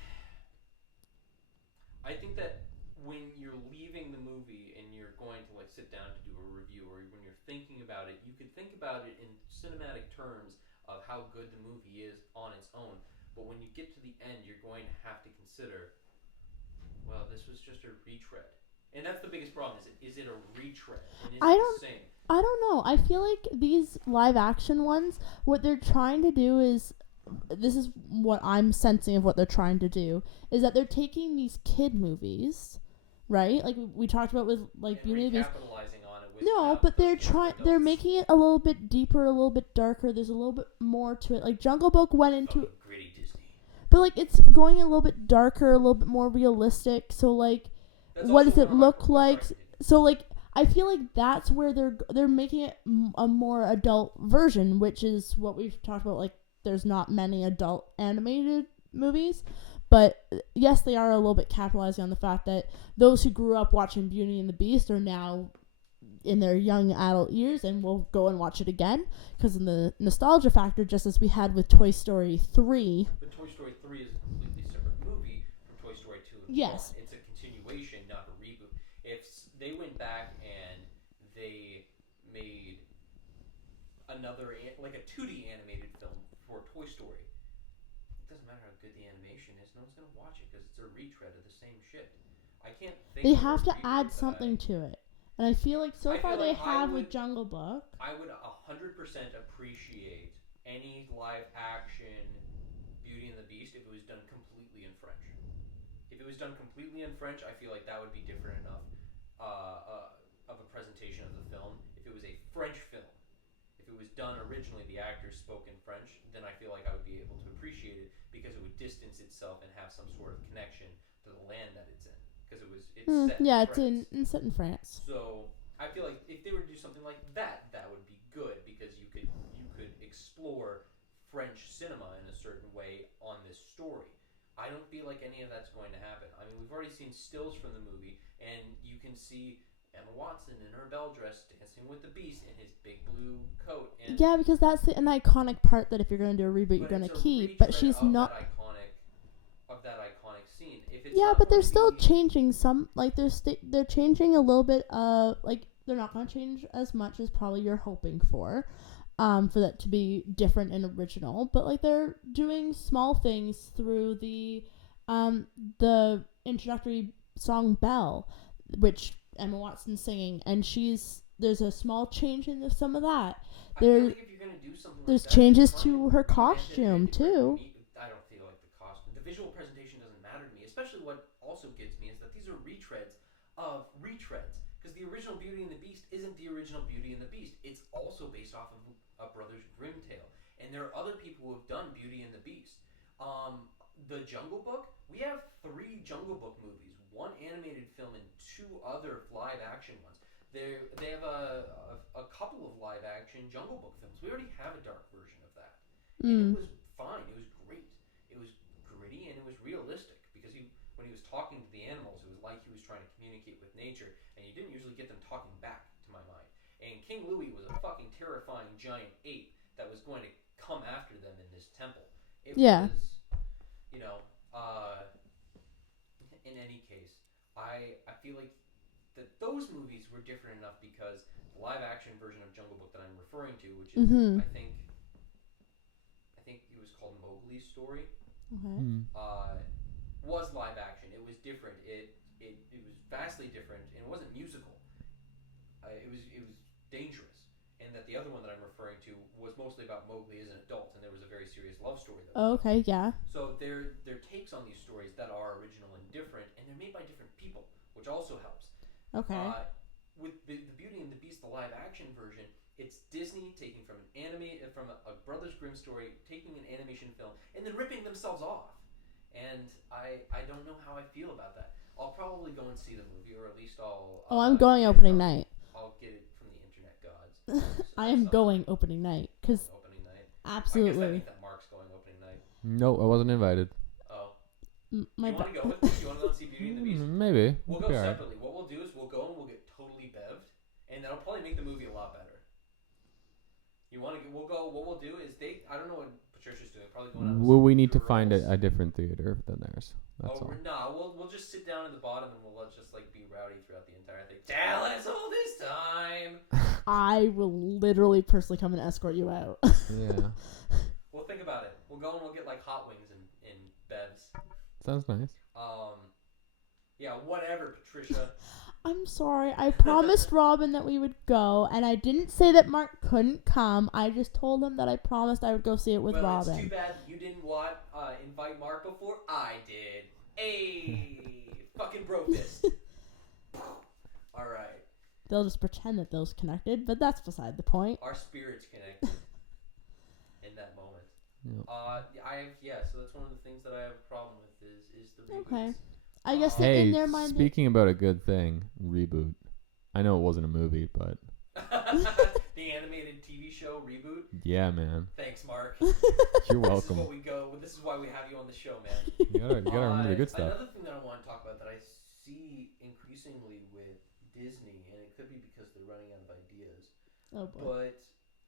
I think that when you're leaving the movie and you're going to like sit down to do a review, or when you're thinking about it, you could think about it in cinematic terms of how good the movie is on its own. But when you get to the end, you're going to have to consider, well, this was just a retread. And that's the biggest problem. Is it a retread? And is it the same? I don't know. I feel like these live action ones, what they're trying to do is, this is what I'm sensing of what they're trying to do, is that they're taking these kid movies, right? Like we talked about with like And Beauty and the Beast. capitalizing on it with No, but they're making it a little bit deeper, a little bit darker. There's a little bit more to it. Like Jungle Book went into, gritty Disney. but like it's going a little bit darker, a little bit more realistic. So like, what does it look like? So like, I feel like that's where they're making it a more adult version, which is what we've talked about. Like, there's not many adult animated movies, but yes, they are a little bit capitalizing on the fact that those who grew up watching Beauty and the Beast are now in their young adult years and will go and watch it again because of the nostalgia factor, just as we had with Toy Story 3. But Toy Story 3 is a completely separate movie from Toy Story 2 and Yes. 1. It's a continuation, not a reboot. If they went back and they made another, like a 2D animated film for Toy Story, it doesn't matter how good the animation is, no one's going to watch it because it's a retread of the same shit. I can't think They of have a to reboot add that something to it. And I feel like so far they have with Jungle Book. I would 100% appreciate any live action Beauty and the Beast if it was done completely in French. If it was done completely in French, I feel like that would be different enough of a presentation of the film. If it was a French film, if it was done originally, the actors spoke in French, then I feel like I would be able to appreciate it because it would distance itself and have some sort of connection to the land that it's in. Because it's set in France. So I feel like if they were to do something like that, that would be good because you could explore French cinema in a certain way on this story. I don't feel like any of that's going to happen. I mean, we've already seen stills from the movie, and you can see Emma Watson in her bell dress dancing with the Beast in his big blue coat. And yeah, because that's an iconic part that if you're going to do a reboot, you're going to keep. But she's not that iconic scene. If it's but they're still changing some. Like they're changing a little bit. Like they're not going to change as much as probably you're hoping for that to be different and original. But like they're doing small things through the introductory song Belle, which Emma Watson's singing, and there's a small change in some of that. I feel like if you're gonna do something like there's that, changes to her costume too. I don't feel like the costume. The visual presentation doesn't matter to me. Especially what also gets me is that these are retreads of retreads. Because the original Beauty and the Beast isn't the original Beauty and the Beast. It's also based off of a Brothers Grimm tale. And there are other people who have done Beauty and the Beast. The Jungle Book, we have 3 Jungle Book movies. 1 animated film and 2 other live action ones. They have a couple of live action Jungle Book films. We already have a dark version of that. And it was fine. It was great. It was gritty and it was realistic because when he was talking to the animals, it was like he was trying to communicate with nature, and you didn't usually get them talking back, to my mind. And King Louie was a fucking terrifying giant ape that was going to come after them in this temple. It was, in any case, I feel like that those movies were different enough because the live action version of Jungle Book that I'm referring to, which is I think it was called Mowgli's Story, was live action. It was different. It was vastly different, and it wasn't musical. It was dangerous, and that the other one that I'm referring to was mostly about Mowgli as an adult, and there was a very serious love story that Oh, okay, yeah. so they're takes on these stories that are original and different, and they're made by different people, which also helps. Okay. With the Beauty and the Beast, the live action version, it's Disney taking from a Brothers Grimm story, taking an animation film, and then ripping themselves off. And I don't know how I feel about that. I'll probably go and see the movie, or at least I'll. I'm going opening night. I'll get it from the internet gods. I am going opening night because opening night. absolutely. I guess that means that Mark's going opening night. No, I wasn't invited. Oh. My you want to go with me? You want to go and see Beauty and the Beast? Maybe. We'll go separately. What we'll do is we'll go and we'll get totally bevved, and that'll probably make the movie a lot better. You want to? We'll go. What we'll do is I don't know what Patricia's doing. Probably going out. Well, we need to find a different theater than theirs. That's all. Nah, we'll just sit down at the bottom and we'll just like be rowdy throughout the entire thing. Tell us all this time. I will literally personally come and escort you out. Yeah. Well, think about it. We'll go and we'll get like hot wings and bevs. Sounds nice. Yeah, whatever, Patricia. I'm sorry. I promised Robin that we would go, and I didn't say that Mark couldn't come. I just told him that I promised I would go see it with Robin. It's too bad you didn't invite Mark before I did. Hey, fucking bro fist. All right. They'll just pretend that those connected, but that's beside the point. Our spirits connected in that moment. Yeah. So that's one of the things that I have a problem with is the reboots. Okay. I guess Hey, in their mind. speaking about a good thing, reboot. I know it wasn't a movie, but the animated TV show reboot. yeah, man. Thanks, Mark. You're welcome. This is what we go. This is why we have you on the show, man. You gotta remember the good stuff. Another thing that I want to talk about that I see increasingly with Disney, and it could be because they're running out of ideas. Oh boy. But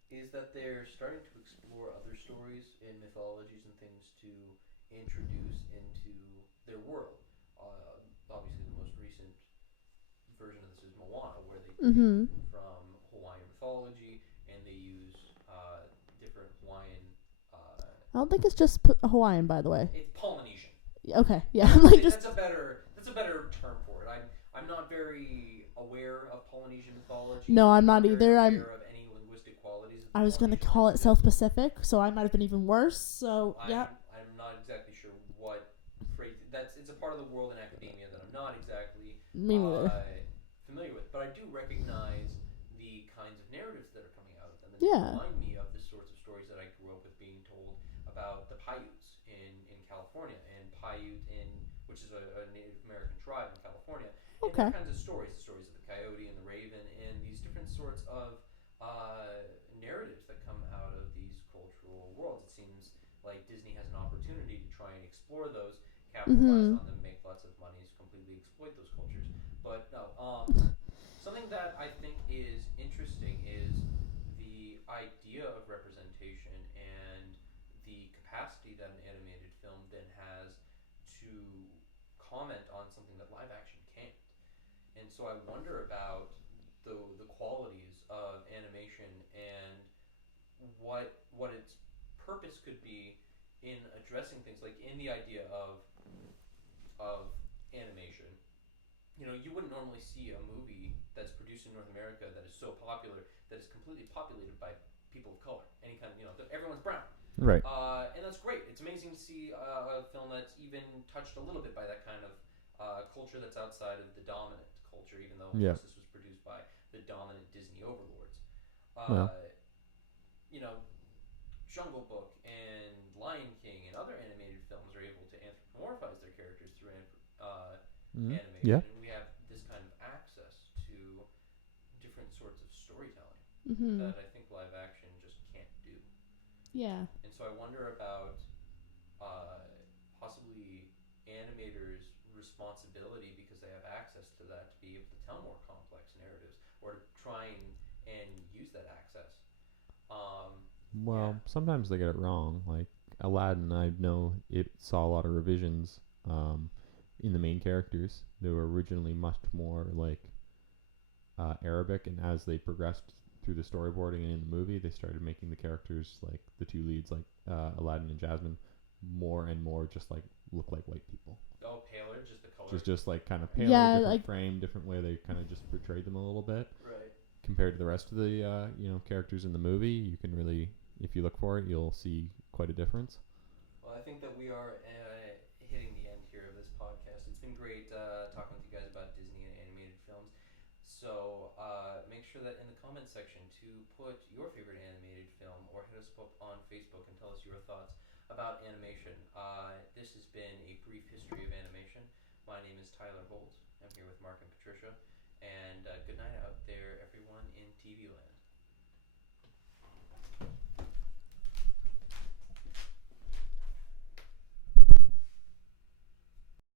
is that they're starting to explore other stories and mythologies and things to introduce into their world. Obviously, the most recent version of this is Moana, where they take from Hawaiian mythology and they use different Hawaiian. I don't think it's just Hawaiian, by the way. It's Polynesian. Okay, yeah. Like that's a better term for it. I'm not very aware of Polynesian mythology. No, I'm not very either. I'm aware of any linguistic qualities. I was going to call it South Pacific, so I might have been even worse. So, yeah. I'm not exactly sure what phrase it's a part of the world in academia that I'm not exactly familiar with, but I do recognize the kinds of narratives that are coming out of them. And they remind me of the sorts of stories that I grew up with being told about the Paiutes in California, and Paiute which is a Native American tribe in California. Okay. And kinds of stories, the stories of the coyote and the raven, and these different sorts of narratives that come out of these cultural worlds. It seems like Disney has an opportunity to try and explore those, capitalize on them, make lots of money, completely exploit those cultures. But no, something that I think is interesting is the idea of representation and the capacity that an animated film then has to comment on something that live action can't. And so I wonder about the qualities of animation and what its purpose could be in addressing things like in the idea of animation. You know, you wouldn't normally see a movie that's produced in North America that is so popular that is completely populated by people of color. Any kind, everyone's brown. Right. And that's great. It's amazing to see a film that's even touched a little bit by that kind of culture that's outside of the dominant culture, even though this was produced by the dominant Disney overlords. Jungle Book and Lion King and other animated films are able to anthropomorphize their characters through animation. Yeah. And we have this kind of access to different sorts of storytelling that I think live action just can't do. Yeah. And so I wonder about possibly animators' responsibility, because they have access to that, to be able to tell more complex narratives or to try and use that access. Sometimes they get it wrong. Like Aladdin, I know it saw a lot of revisions in the main characters. They were originally much more like Arabic, and as they progressed through the storyboarding and in the movie, they started making the characters, like the two leads, like Aladdin and Jasmine, more and more just like look like white people. Oh, paler, just the color. Just like kind of paler, different frame, different way they kind of just portrayed them a little bit. Right. compared to the rest of the characters in the movie, you can really, if you look for it, you'll see quite a difference. Well, I think that we are hitting the end here of this podcast. It's been great talking with you guys about Disney and animated films. So make sure that in the comment section to put your favorite animated film or hit us up on Facebook and tell us your thoughts about animation. This has been a brief history of animation. My name is Tyler Holt. I'm here with Mark and Patricia. And good night out there, everyone in TV